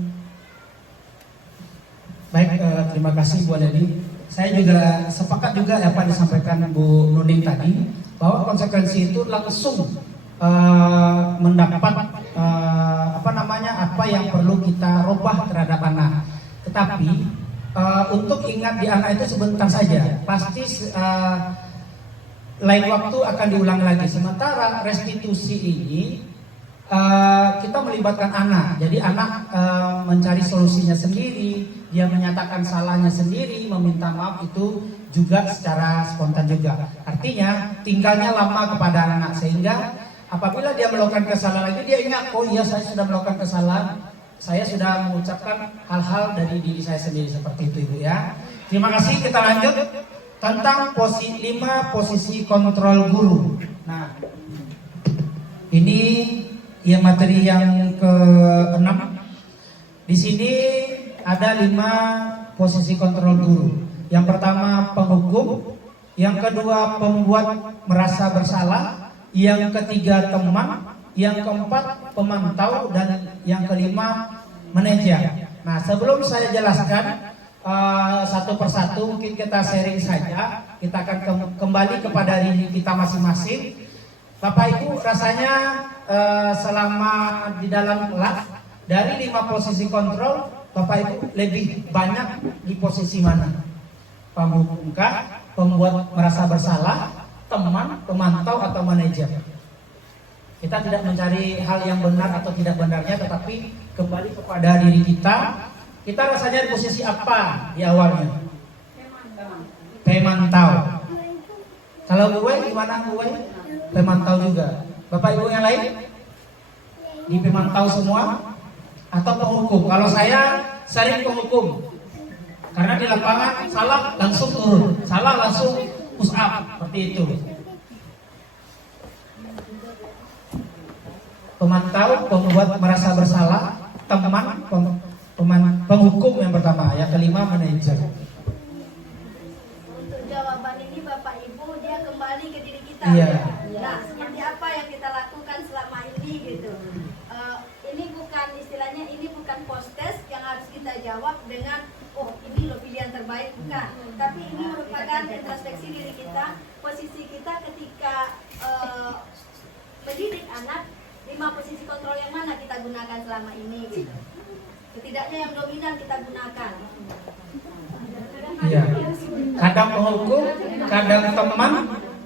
Baik, terima kasih Bu Leni. Saya juga sepakat juga apa yang disampaikan Bu Nuning tadi, bahwa konsekuensi itu langsung mendapat apa yang perlu kita rubah terhadap anak. Tetapi untuk ingat di anak itu sebentar saja, pasti lain waktu akan diulang lagi. Sementara restitusi ini kita melibatkan anak, jadi anak mencari solusinya sendiri, dia menyatakan salahnya sendiri, meminta maaf itu juga secara spontan juga. Artinya tinggalnya lama kepada anak, sehingga apabila dia melakukan kesalahan lagi, dia ingat, oh iya saya sudah melakukan kesalahan, saya sudah mengucapkan hal-hal dari diri saya sendiri, seperti itu Ibu ya. Terima kasih, kita lanjut tentang 5 posisi kontrol guru. Nah, ini ya materi yang ke-6. Di sini ada 5 posisi kontrol guru. Yang pertama penghukum, yang kedua pembuat merasa bersalah, yang ketiga teman, yang keempat pemantau, dan yang kelima manajer. Nah, sebelum saya jelaskan satu persatu, mungkin kita sharing saja. Kita akan kembali kepada diri kita masing-masing. Bapak Ibu, rasanya selama di dalam kelas, dari 5 posisi kontrol, Bapak Ibu lebih banyak di posisi mana? pembuka, pembuat merasa bersalah, teman, pemantau atau manajer. Kita tidak mencari hal yang benar atau tidak benarnya, tetapi kembali kepada diri kita. Kita rasanya di posisi apa di awalnya? Pemantau. Kalau gue gimana gue? Pemantau juga. Bapak ibu yang lain? Di pemantau semua? Atau penghukum? Kalau saya sering penghukum. Karena di lapangan salah langsung turun, salah langsung push up, seperti itu. Pemantau, pembuat merasa bersalah, teman, penghukum yang pertama, yang kelima manajer. Untuk jawaban ini Bapak Ibu, dia kembali ke diri kita. Iya. Nah, seperti apa yang kita lakukan selama ini gitu. Ini bukan istilahnya, ini bukan post test yang harus kita jawab dengan oh ini loh pilihan terbaik, bukan. Tapi ini merupakan introspeksi diri kita, posisi kita ketika mendidik anak, 5 posisi kontrol yang mana kita gunakan selama ini gitu. Setidaknya yang dominan kita gunakan. Iya. Kadang penghukum, kadang teman,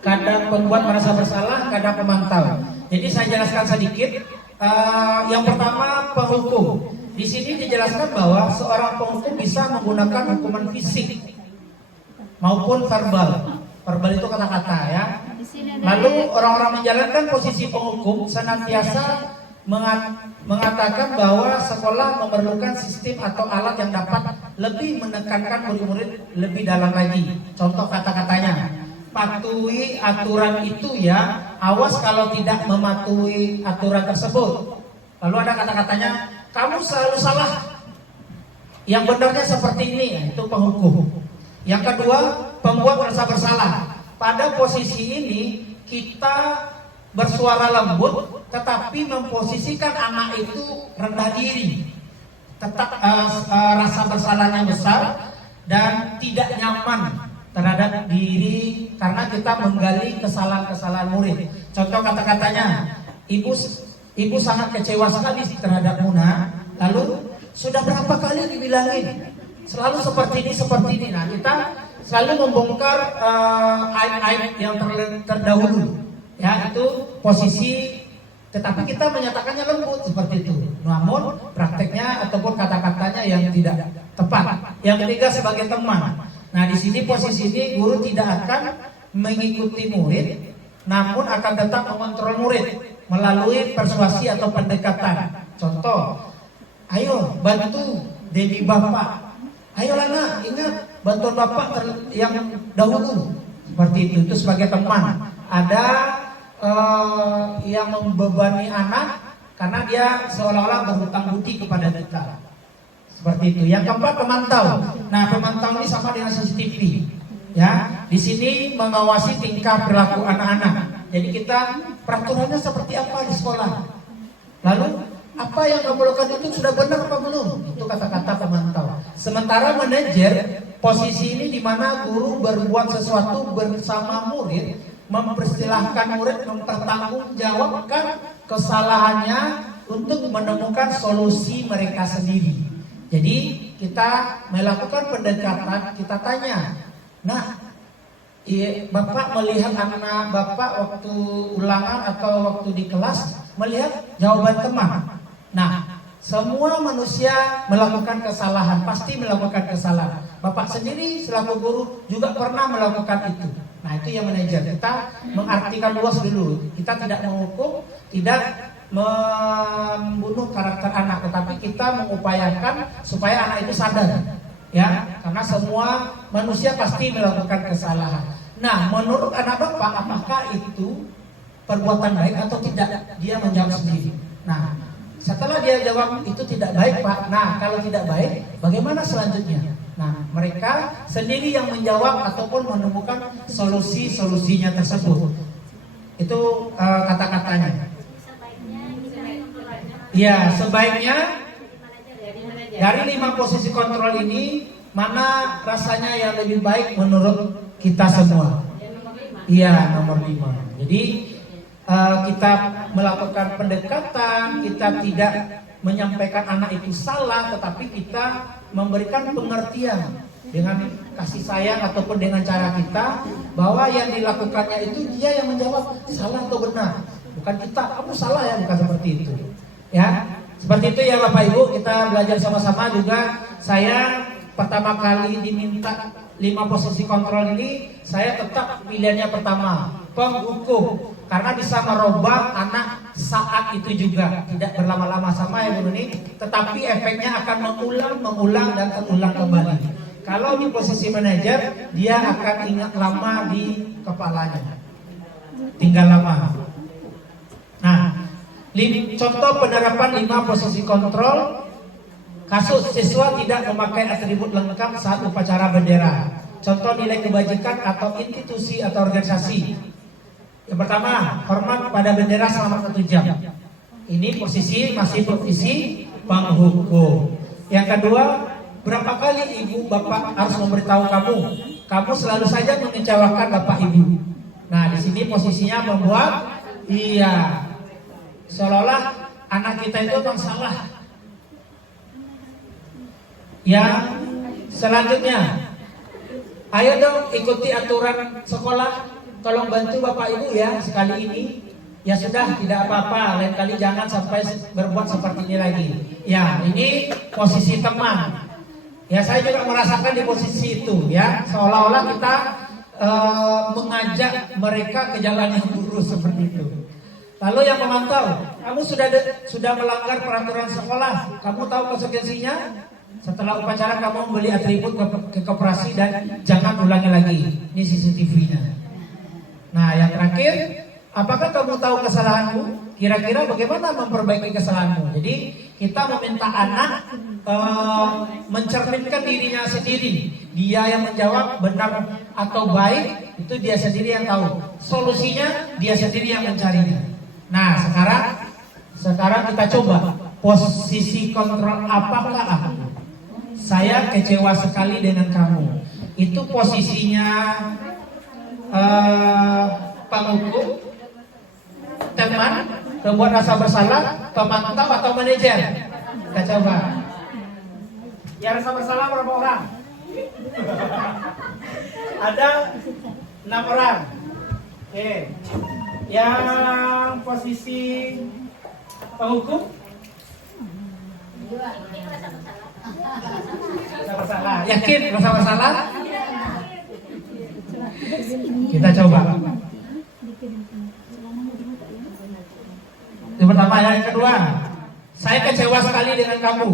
kadang pembuat merasa bersalah, kadang pemantau. Jadi saya jelaskan sedikit. Yang pertama penghukum. Di sini dijelaskan bahwa seorang penghukum bisa menggunakan hukuman fisik maupun verbal. Verbal itu kata-kata ya. Lalu orang-orang menjalankan posisi penghukum senantiasa mengatakan bahwa sekolah memerlukan sistem atau alat yang dapat lebih menekankan murid-murid lebih dalam lagi. Contoh kata-katanya, patuhi aturan itu ya, awas kalau tidak mematuhi aturan tersebut. Lalu ada kata-katanya, kamu selalu salah, yang benarnya seperti ini, itu penghukum. Yang kedua, pembuat merasa bersalah. Pada posisi ini kita bersuara lembut, tetapi memposisikan anak itu rendah diri, tetap rasa bersalahnya besar dan tidak nyaman terhadap diri karena kita menggali kesalahan-kesalahan murid. Contoh kata-katanya, ibu sangat kecewa sekali terhadap Muna. Lalu sudah berapa kali dibilangin selalu seperti ini. Nah, kita selalu membongkar aib-aib yang terdahulu. Ya, itu posisi, tetapi kita menyatakannya lembut seperti itu. Namun prakteknya ataupun kata-katanya yang tidak tepat. Yang ketiga sebagai teman. Nah, di sini posisi ini guru tidak akan mengikuti murid, namun akan tetap mengontrol murid melalui persuasi atau pendekatan. Contoh, ayo bantu Dewi Bapak. Ayo Lana, ingat bantuan Bapak yang dahulu. Seperti itu sebagai teman. Ada yang membebani anak karena dia seolah-olah berhutang budi kepada kita. Seperti itu. Yang keempat pemantau. Nah, pemantau ini sama dengan CCTV. Ya, di sini mengawasi tingkah perilaku anak-anak. Jadi kita peraturannya seperti apa di sekolah. Lalu apa yang kamu lakukan itu sudah benar apa belum? Itu kata-kata pemantau. Sementara manajer, posisi ini di mana guru berbuat sesuatu bersama murid, mempersilahkan murid mempertanggungjawabkan kesalahannya untuk menemukan solusi mereka sendiri. Jadi kita melakukan pendekatan, kita tanya, nah, Bapak melihat anak Bapak waktu ulangan atau waktu di kelas melihat jawaban teman. Nah, semua manusia melakukan kesalahan, pasti melakukan kesalahan. Bapak sendiri selaku guru juga pernah melakukan itu. Nah, itu yang manajer. Kita mengartikan luas dulu. Kita tidak menghukum, tidak membunuh karakter anak, tetapi kita mengupayakan supaya anak itu sadar, ya, karena semua manusia pasti melakukan kesalahan. Nah, menurut anak Bapak, apakah itu perbuatan baik atau tidak? Dia menjawab sendiri. Nah, setelah dia jawab itu tidak baik, Pak. Nah, kalau tidak baik, bagaimana selanjutnya? Nah, mereka sendiri yang menjawab ataupun menemukan solusi-solusinya tersebut. Itu kata-katanya. Ya, sebaiknya dari 5 posisi kontrol ini mana rasanya yang lebih baik menurut kita semua? Iya, nomor 5. Jadi kita melakukan pendekatan, kita tidak menyampaikan anak itu salah, tetapi kita memberikan pengertian dengan kasih sayang ataupun dengan cara kita, bahwa yang dilakukannya itu dia yang menjawab salah atau benar, bukan kita, kamu salah ya, bukan seperti itu ya. Seperti itu ya Bapak Ibu, kita belajar sama-sama juga. Saya pertama kali diminta 5 posisi kontrol ini, saya tetap pilihannya pertama, penghukum, karena bisa merubah anak saat itu juga, tidak berlama-lama sama ya Bu Nuni, tetapi efeknya akan mengulang dan terulang kembali. Kalau di posisi manajer, dia akan ingat lama di kepalanya, tinggal lama. Nah, contoh penerapan 5 posisi kontrol. Kasus siswa tidak memakai atribut lengkap saat upacara bendera. Contoh nilai kebajikan atau institusi atau organisasi. Yang pertama, hormat pada bendera selama 1 jam. Ini posisi masih posisi penghukum. Yang kedua, berapa kali ibu bapak harus memberitahu kamu selalu saja mengecewakan bapak ibu. Nah, di sini posisinya membuat seolah-olah anak kita itu memang salah. Yang selanjutnya, ayo dong ikuti aturan sekolah, tolong bantu bapak ibu ya sekali ini. Ya sudah, tidak apa-apa, lain kali jangan sampai berbuat seperti ini lagi. Ya, ini posisi teman. Ya, saya juga merasakan di posisi itu ya, seolah-olah kita mengajak mereka ke jalan yang lurus seperti itu. Lalu yang memantau, kamu sudah melanggar peraturan sekolah, kamu tahu konsekuensinya. Setelah upacara kamu membeli atribut ke koperasi dan jangan ulangi lagi. Ini CCTV-nya. Nah, yang terakhir, apakah kamu tahu kesalahanmu? Kira-kira bagaimana memperbaiki kesalahanmu? Jadi kita meminta anak mencerminkan dirinya sendiri. Dia yang menjawab benar atau baik, itu dia sendiri yang tahu. Solusinya dia sendiri yang mencarinya. Nah, sekarang kita coba posisi kontrol apakah aku? Saya kecewa sekali dengan kamu. Itu posisinya penghukum, teman, pembuat rasa bersalah, pemantau atau manajer. Kita coba. Yang rasa bersalah berapa orang? Ada 6 orang. Oke. Yang posisi penghukum? Rasa bersalah. Yakin rasa bersalah? Kita coba. Yang pertama, yang kedua, saya kecewa sekali dengan kamu.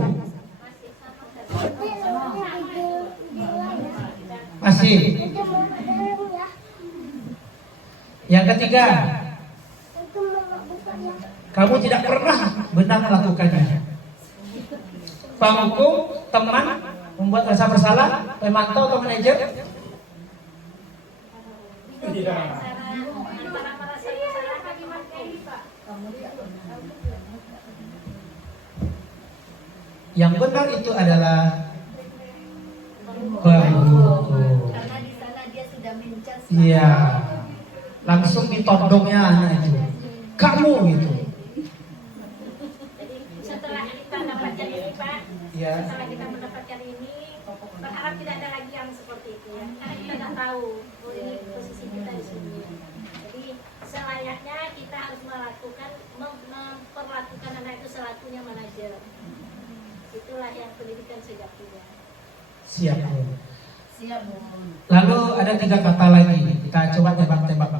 Masih. Yang ketiga, kamu tidak pernah benar melakukannya. Penghukum, teman, membuat rasa bersalah, pemantau atau manajer? Yang benar itu adalah penghukum. Karena di sana dia sudah mencas. Iya, langsung ditodongnya anak itu. Kamu gitu. Jadi setelah kita dapatkan ini Pak, Iya. setelah kita mendapatkan ini, berharap tidak ada lagi yang seperti itu ya. Karena kita tidak tahu ini posisi kita di sini. Jadi selayaknya kita harus memperlakukan anak itu selakunya manajer. Itulah yang pendidikan sejatinya. Siap. Bu. Siap, Bu. Lalu ada 3 kata lagi. Kita coba tembak-tembak.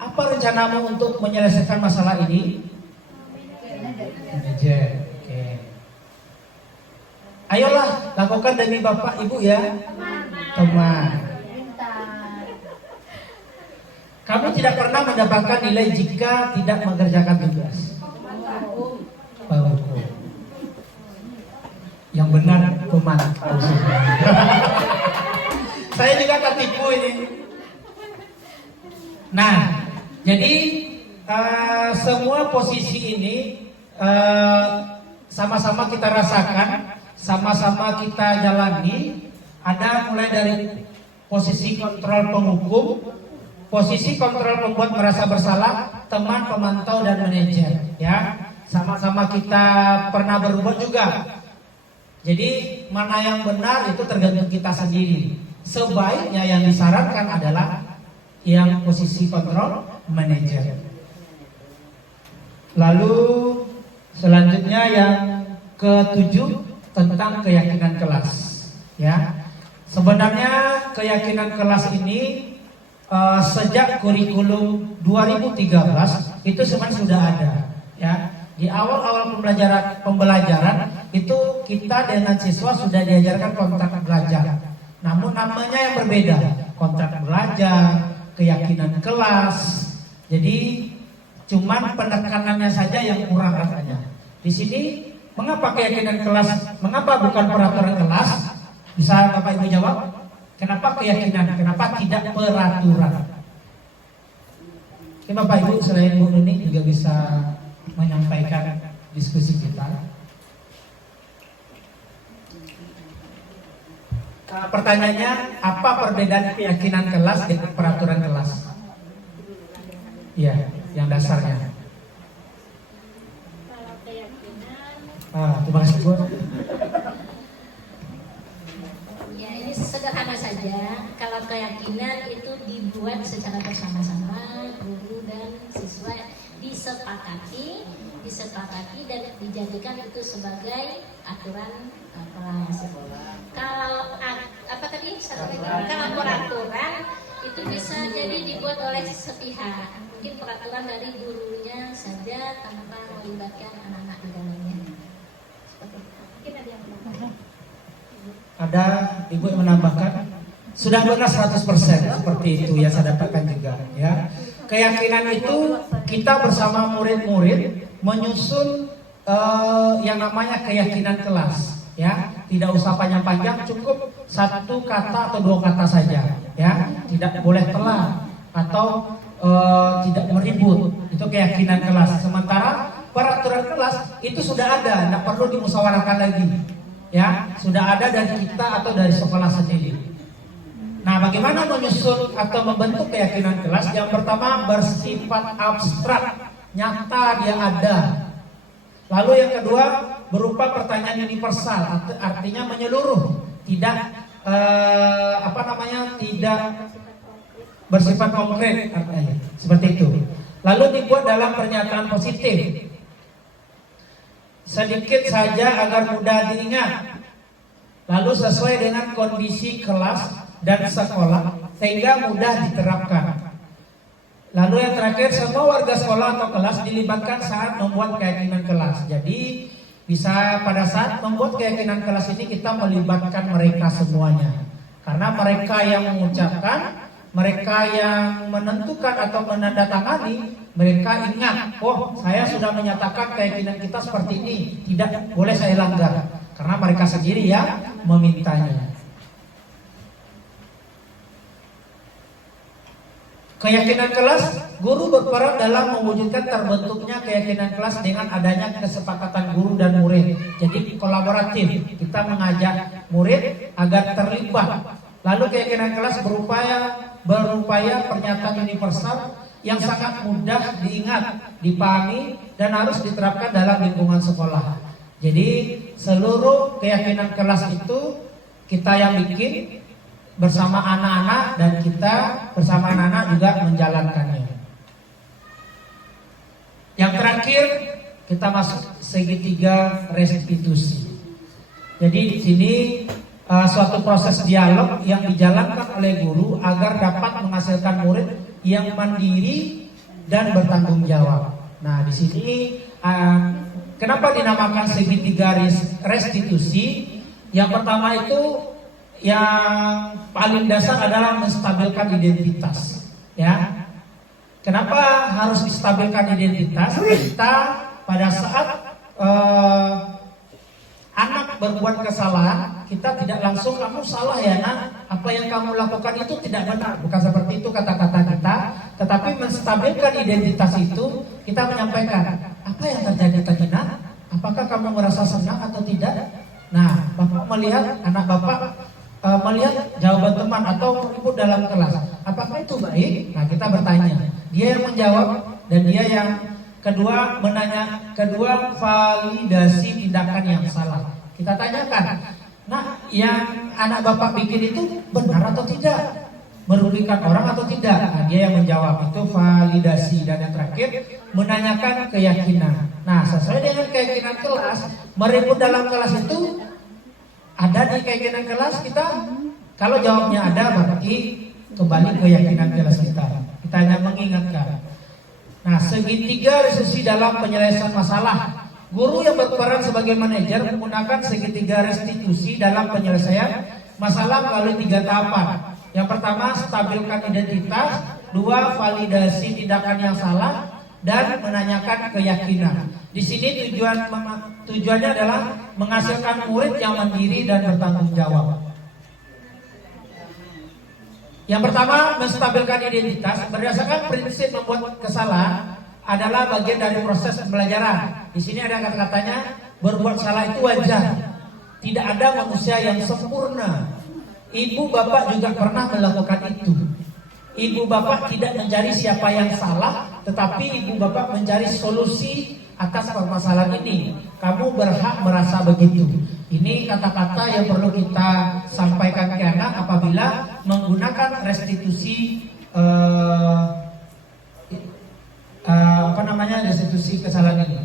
Apa rencanamu untuk menyelesaikan masalah ini? Manajer. Oke. Ayolah, lakukan demi Bapak Ibu ya. Teman. Kamu tidak pernah mendapatkan nilai jika tidak mengerjakan tugas. Penghukum. Yang benar pemantau. Saya juga tertipu ini. Nah, jadi semua posisi ini sama-sama kita rasakan, sama-sama kita jalani. Ada mulai dari posisi kontrol penghukum, posisi kontrol pembuat merasa bersalah, teman, pemantau dan manajer. Ya, sama-sama kita pernah berbuat juga. Jadi mana yang benar itu tergantung kita sendiri. Sebaiknya yang disarankan adalah yang posisi kontrol manajer. Lalu selanjutnya yang ke-7 tentang keyakinan kelas. Ya, sebenarnya keyakinan kelas ini sejak kurikulum 2013 itu sebenarnya sudah ada. Ya, di awal-awal pembelajaran itu kita dengan siswa sudah diajarkan kontrak belajar. Namun namanya yang berbeda, kontrak belajar, keyakinan kelas. Jadi cuman penekanannya saja yang kurang rasanya. Di sini mengapa keyakinan kelas? Mengapa bukan peraturan kelas? Bisa Bapak Ibu jawab? Kenapa keyakinan? Kenapa tidak peraturan? Oke, Bapak Ibu selain Bu Nuni juga bisa menyampaikan diskusi kita. Pertanyaannya, apa perbedaan keyakinan kelas dengan peraturan kelas? Iya, yang dasarnya. Kalau keyakinan, Terima kasih Bu. ya ini sederhana saja. Kalau keyakinan itu dibuat secara bersama-sama, guru dan siswa disepakati dan dijadikan itu sebagai aturan kelas. Kalau kalau peraturan itu bisa jadi dibuat oleh sepihak. Mungkin peraturan dari gurunya saja tanpa melibatkan anak-anak di dalamnya. Seperti itu. Mungkin ada yang menambahkan. Ada Ibu yang menambahkan? Sudah benar 100% seperti itu yang saya dapatkan juga ya. Keyakinan itu kita bersama murid-murid menyusun yang namanya keyakinan kelas ya. Tidak usah panjang-panjang, cukup 1 kata atau 2 kata saja ya. Tidak boleh telat atau tidak meribut. Itu keyakinan kelas. Sementara peraturan kelas itu sudah ada, tidak perlu dimusyawarahkan lagi. Ya, sudah ada dari kita atau dari sekolah sendiri. Nah, bagaimana menyusun atau membentuk keyakinan kelas? Yang pertama bersifat abstrak, nyata dia ada. Lalu yang kedua berupa pertanyaan universal, artinya menyeluruh, tidak tidak bersifat konkret, artinya seperti itu. Lalu dibuat dalam pernyataan positif. Sedikit saja agar mudah diingat. Lalu sesuai dengan kondisi kelas dan sekolah sehingga mudah diterapkan. Lalu yang terakhir, semua warga sekolah atau kelas dilibatkan saat membuat keyakinan kelas. Jadi bisa pada saat membuat keyakinan kelas ini kita melibatkan mereka semuanya. Karena mereka yang mengucapkan, mereka yang menentukan atau menandatangani, mereka ingat, oh saya sudah menyatakan keyakinan kita seperti ini, tidak boleh saya langgar. Karena mereka sendiri yang memintanya. Keyakinan kelas, guru berperan dalam mewujudkan terbentuknya keyakinan kelas dengan adanya kesepakatan guru dan murid. Jadi kolaboratif, kita mengajak murid agar terlibat. Lalu keyakinan kelas berupaya pernyataan universal yang sangat mudah diingat, dipahami, dan harus diterapkan dalam lingkungan sekolah. Jadi seluruh keyakinan kelas itu kita yang bikin bersama anak-anak dan kita bersama anak-anak juga menjalankannya. Yang terakhir kita masuk segitiga restitusi. Jadi di sini suatu proses dialog yang dijalankan oleh guru agar dapat menghasilkan murid yang mandiri dan bertanggung jawab. Nah, di sini kenapa dinamakan segitiga restitusi? Yang pertama itu yang paling dasar adalah menstabilkan identitas. Ya, kenapa harus distabilkan identitas? Kita pada saat anak berbuat kesalahan, kita tidak langsung kamu salah ya nak, apa yang kamu lakukan itu tidak benar. Bukan seperti itu kata-kata kita, tetapi menstabilkan identitas itu kita menyampaikan apa yang terjadi tadi nak, apakah kamu merasa senang atau tidak? Nah, Bapak melihat anak Bapak melihat jawaban teman atau ibu dalam kelas, apakah itu baik? Nah, kita bertanya, dia yang menjawab dan dia yang Kedua validasi tindakan yang salah. Kita tanyakan, nah yang anak bapak bikin itu benar atau tidak? Merugikan orang atau tidak? Nah, dia yang menjawab, itu validasi. Dan yang terakhir, menanyakan keyakinan. Nah, sesuai dengan keyakinan kelas, meribut dalam kelas itu ada di keyakinan kelas kita. Kalau jawabnya ada, berarti kembali keyakinan kelas kita. Kita hanya mengingatkan. Nah, segitiga restitusi dalam penyelesaian masalah. Guru yang berperan sebagai manajer menggunakan segitiga restitusi dalam penyelesaian masalah melalui 3 tahapan. Yang pertama, stabilkan identitas. 2, validasi tindakan yang salah. Dan menanyakan keyakinan. Di sini tujuannya adalah menghasilkan murid yang mandiri dan bertanggung jawab. Yang pertama, menstabilkan identitas. Berdasarkan prinsip membuat kesalahan adalah bagian dari proses pembelajaran. Di sini ada kata-katanya, berbuat salah itu wajar. Tidak ada manusia yang sempurna. Ibu bapak juga pernah melakukan itu. Ibu bapak tidak mencari siapa yang salah, tetapi ibu bapak mencari solusi atas permasalahan ini. Kamu berhak merasa begitu. Ini kata-kata yang perlu kita sampaikan ke anak apabila menggunakan restitusi restitusi kesalahan ini.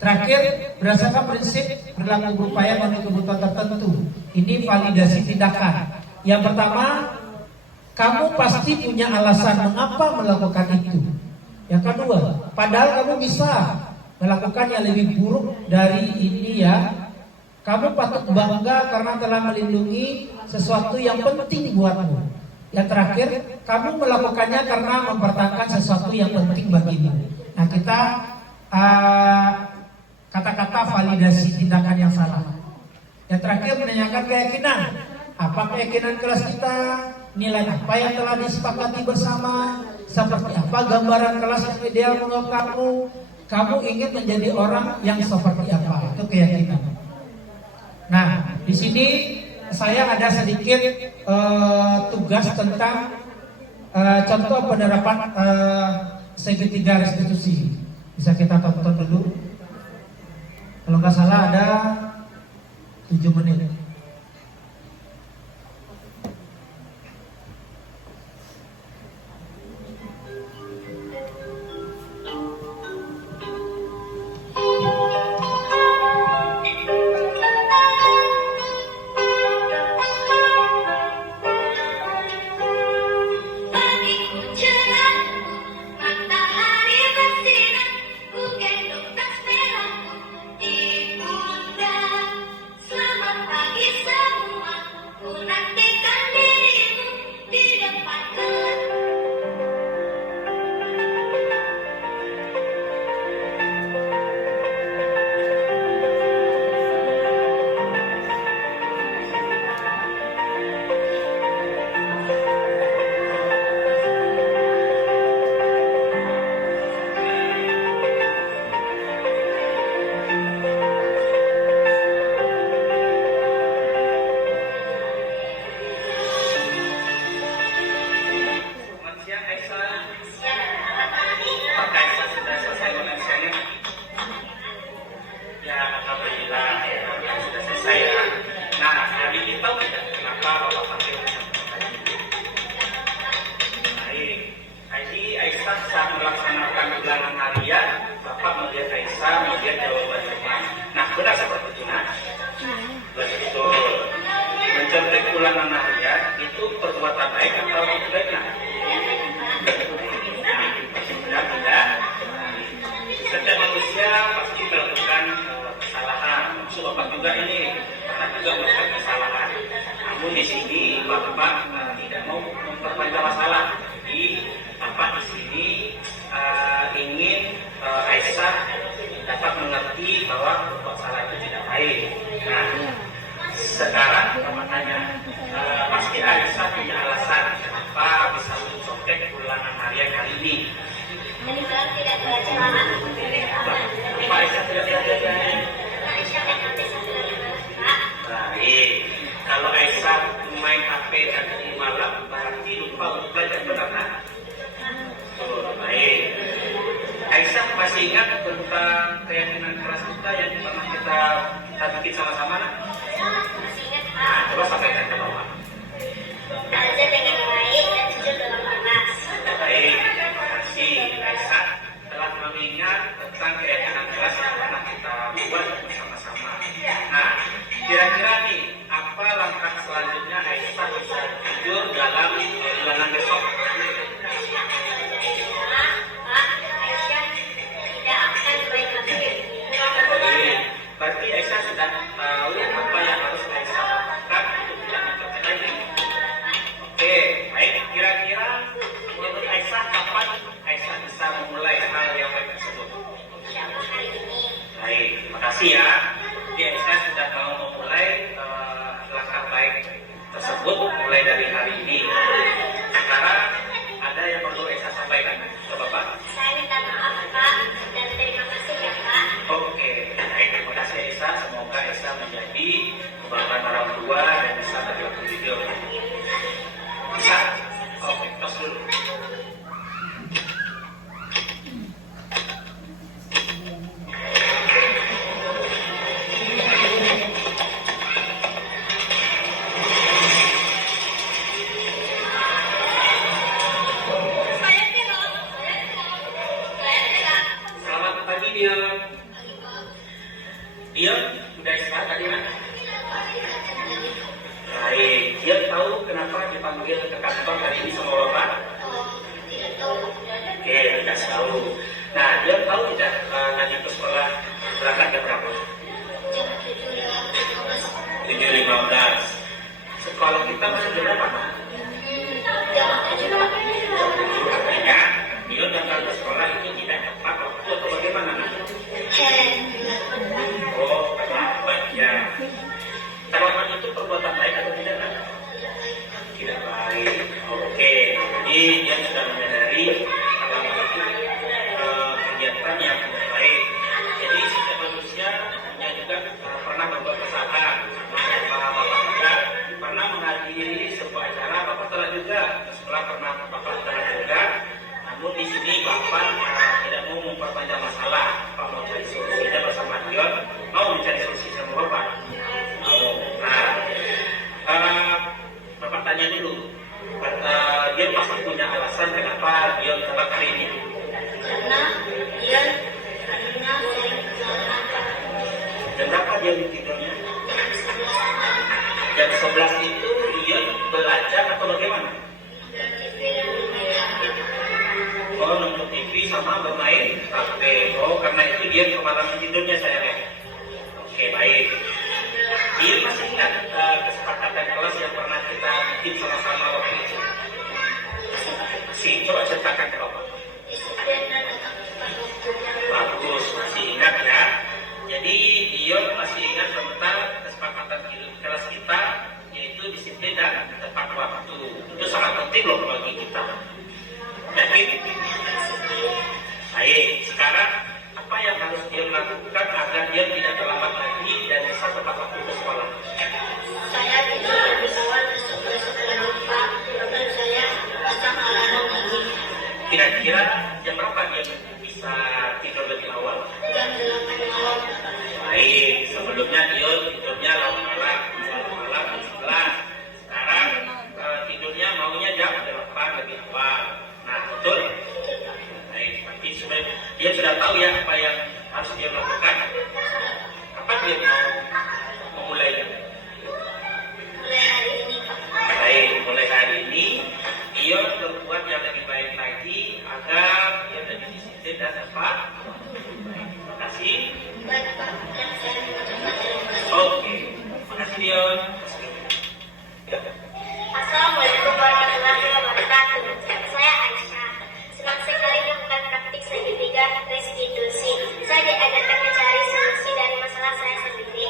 Terakhir, berdasarkan prinsip berlaku berupaya memenuhi kebutuhan tertentu. Ini validasi tindakan. Yang pertama, kamu pasti punya alasan mengapa melakukan itu. Yang kedua, padahal kamu bisa melakukan yang lebih buruk dari ini ya. Kamu patut bangga karena telah melindungi sesuatu yang penting buatmu. Yang terakhir, kamu melakukannya karena mempertahankan sesuatu yang penting bagimu. Nah, kita kata-kata validasi tindakan yang salah. Yang terakhir, menanyakan keyakinan. Apa keyakinan kelas kita? Nilai apa yang telah disepakati bersama? Seperti apa gambaran kelas yang ideal menurut kamu? Kamu ingin menjadi orang yang seperti apa? Itu keyakinan. Nah, di sini saya ada sedikit tugas tentang contoh penerapan segitiga restitusi. Bisa kita tonton dulu. Kalau nggak salah ada 7 menit. Bagiku cerah, matahari bersinar, ku gendong tas merahku di pundak. Selamat pagi semua, ku nantikan dirimu di depan kelas. Selamat siang Aisyah. Apakah Aisyah sudah selesai menyelesaikan? Ya, alhamdulillah ya, sudah selesai ya. Nah, hari ini tahu tidak kenapa Bapak pakai baik. Tadi Aisyah saat melaksanakan ulangan harian, Bapak melihat Aisyah melihat jawaban rumah. Nah, benar seperti itu nah. Betul. Mencontek ulangan harian itu perbuatan baik atau tidak baik nah? Benar tidak? Setiap manusia pasti melakukan kesalahan. Maksud Bapak juga ini pernah juga melakukan kesalahan. Namun di sini Bapak tidak mau memperpanjang masalah. Jadi Bapak di sini ingin Aisyah dapat mengerti bahwa berbuat salah itu tidak baik. Nah, sekarang Bapak tanya, pasti Aisyah punya alasan kenapa bisa mencontek ulangan harian hari ini. Aisyah tidak belajar lama. Kenapa Aisyah tidak belajar? Aisyah memang bisa belajar. Pak. Baik, kalau Aisyah main HP tadi malam berarti lupa untuk belajar benar kan? Oh, baik. Aisyah masih ingat mulai dari hari ini. Sekarang ada yang perlu Esa sampaikan ke Bapak? Saya minta maaf Pak dan terima kasih ya Pak. Oke, baik, terima kasih Esa. Semoga Esa menjadi kebanggaan orang tua dan bisa berlaku jujur. Bisa? Oke, tos dulu. Selamat pagi Dion. Dion, udah istirahat tadi kan? Baik, Dion tahu kenapa dipanggil ke kantor hari ini sama Bapak? Oke, tidak tahu. Nah, Dion tahu tidak nanti ke sekolah berangkat jam berapa? 7.15. Sekolah kita masih jam berapa? Artinya, Dion datang ke sekolah itu tidak tepat waktu atau bagaimana? Oh, terlambat ya. Terlambat itu perbuatan baik atau tidak? Tidak baik. Oke, jadi dia sudah menyadari terlambat itu kegiatan yang tidak baik. Jadi setiap manusia punya juga pernah berbuat kesalahan. Bapak juga pernah menghadiri sebuah acara, Bapak telah juga setelah pernah Bapak telah juga. Namun di sini Bapak tidak mau memperpanjang masalah. Bapak mau cari solusinya bersama Dion. Mau mencari solusi sama Bapak? Mau. Nah, Bapak tanya dulu. Dion pasti punya alasan kenapa Dion telat hari ini. Karena dia karena Jam berapa dia tidurnya? Jam 11 itu Dion belajar atau bagaimana? Oh, nonton TV sama bermain HP. Oh, karena itu dia kemalaman tidurnya saya lihat. Oke, baik. Dia masih ingat kesepakatan kelas yang pernah kita bikin sama-sama waktu itu? Masih, coba ceritakan ke Bapak. Bagus, masih ingat ya. Jadi Dion masih ingat tentang kesepakatan kelas kita, yaitu disiplin dan tepat waktu. Itu sangat penting loh bagi kita. Jadi, baik, sekarang apa yang harus dia lakukan agar dia tidak terlambat lagi dan bisa tepat waktu ke sekolah? saya tidur lebih awal setelah lupa dan saya pasang alarm lagi Kira-kira jam berapa dia bisa tidur lebih awal? jam 8 malam. Baik, sebelumnya dia tidurnya malam 11. Sekarang tidurnya maunya jam 8 lebih awal. Nah, betul? Baik, berarti dia sudah tahu ya apa yang harus dia lakukan. Apa dia mau memulainya? Mulai hari ini Pak. Baik, mulai hari ini dia berbuat yang lebih baik lagi agar dia lebih disiplin dan tepat. Baik, terima kasih. Baik Pak, dan saya mengucapkan terima kasih. Oke, terima kasih Dion. Assalamualaikum warahmatullahi wabarakatuh. Saya Aisyah. Senang sekali melakukan praktik segitiga restitusi. Saya diajarkan mencari solusi dari masalah saya sendiri.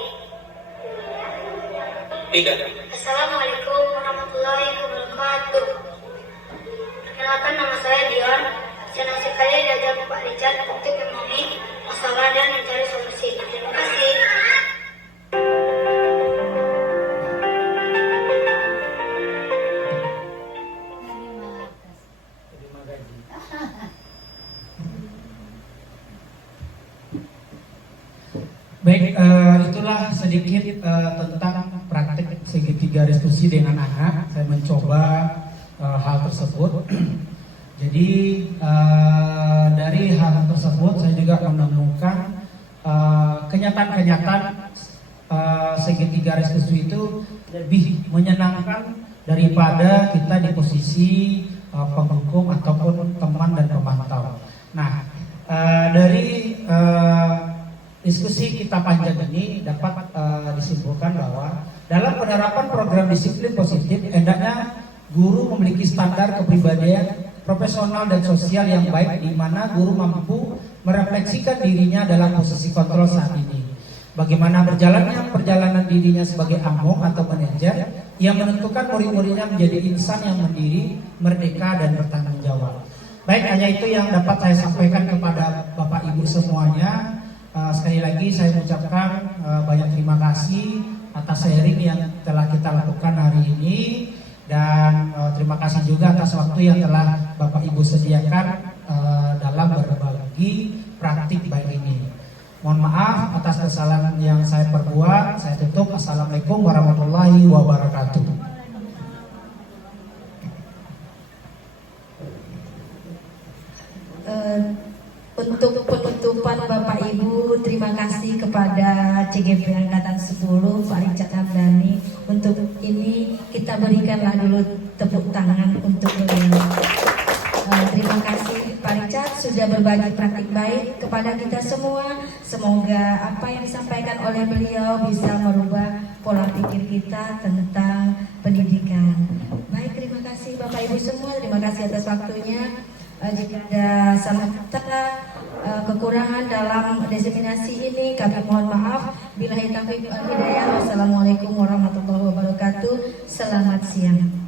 3. Assalamualaikum warahmatullahi wabarakatuh. Perkenalkan, nama saya Dion. Senang sekali diajak Pak Richard untuk memahami masalah dan mencari solusi. Terima kasih. Baik, itulah sedikit tentang praktik segitiga restitusi dengan anak. Saya mencoba hal tersebut. Jadi dari hal tersebut saya juga menemukan kenyataan-kenyataan segitiga restitusi itu lebih menyenangkan daripada kita di posisi penghukum ataupun teman dan pemantau. Nah, dari diskusi kita panjang ini dapat disimpulkan bahwa dalam penerapan program disiplin positif, hendaknya guru memiliki standar kepribadian profesional dan sosial yang baik, di mana guru mampu merefleksikan dirinya dalam posisi kontrol saat ini. Bagaimana berjalannya perjalanan dirinya sebagai among atau manajer yang menentukan murid-muridnya menjadi insan yang mandiri, merdeka, dan bertanggung jawab. Baik, hanya itu yang dapat saya sampaikan kepada Bapak Ibu semuanya. Sekali lagi saya ucapkan banyak terima kasih atas sharing yang telah kita lakukan hari ini, dan terima kasih juga atas waktu yang telah Bapak Ibu sediakan dalam berbagi praktik baik ini. Mohon maaf atas kesalahan yang saya perbuat. Saya tutup. Assalamualaikum warahmatullahi wabarakatuh. Untuk penutupan Bapak Ibu, terima kasih kepada CGP Angkatan 10 Pak Richard Hamdani. Untuk ini kita berikanlah dulu tepuk tangan untuk beliau. Terima kasih Pak Richard sudah berbagi praktik baik kepada kita semua. Semoga apa yang disampaikan oleh beliau bisa merubah pola pikir kita tentang pendidikan. Baik, terima kasih Bapak Ibu semua. Terima kasih atas waktunya. Jika ada salah kata, kekurangan dalam diseminasi ini, kami mohon maaf. Billahi taufiq wal hidayah. Wassalamualaikum warahmatullahi wabarakatuh. Selamat siang.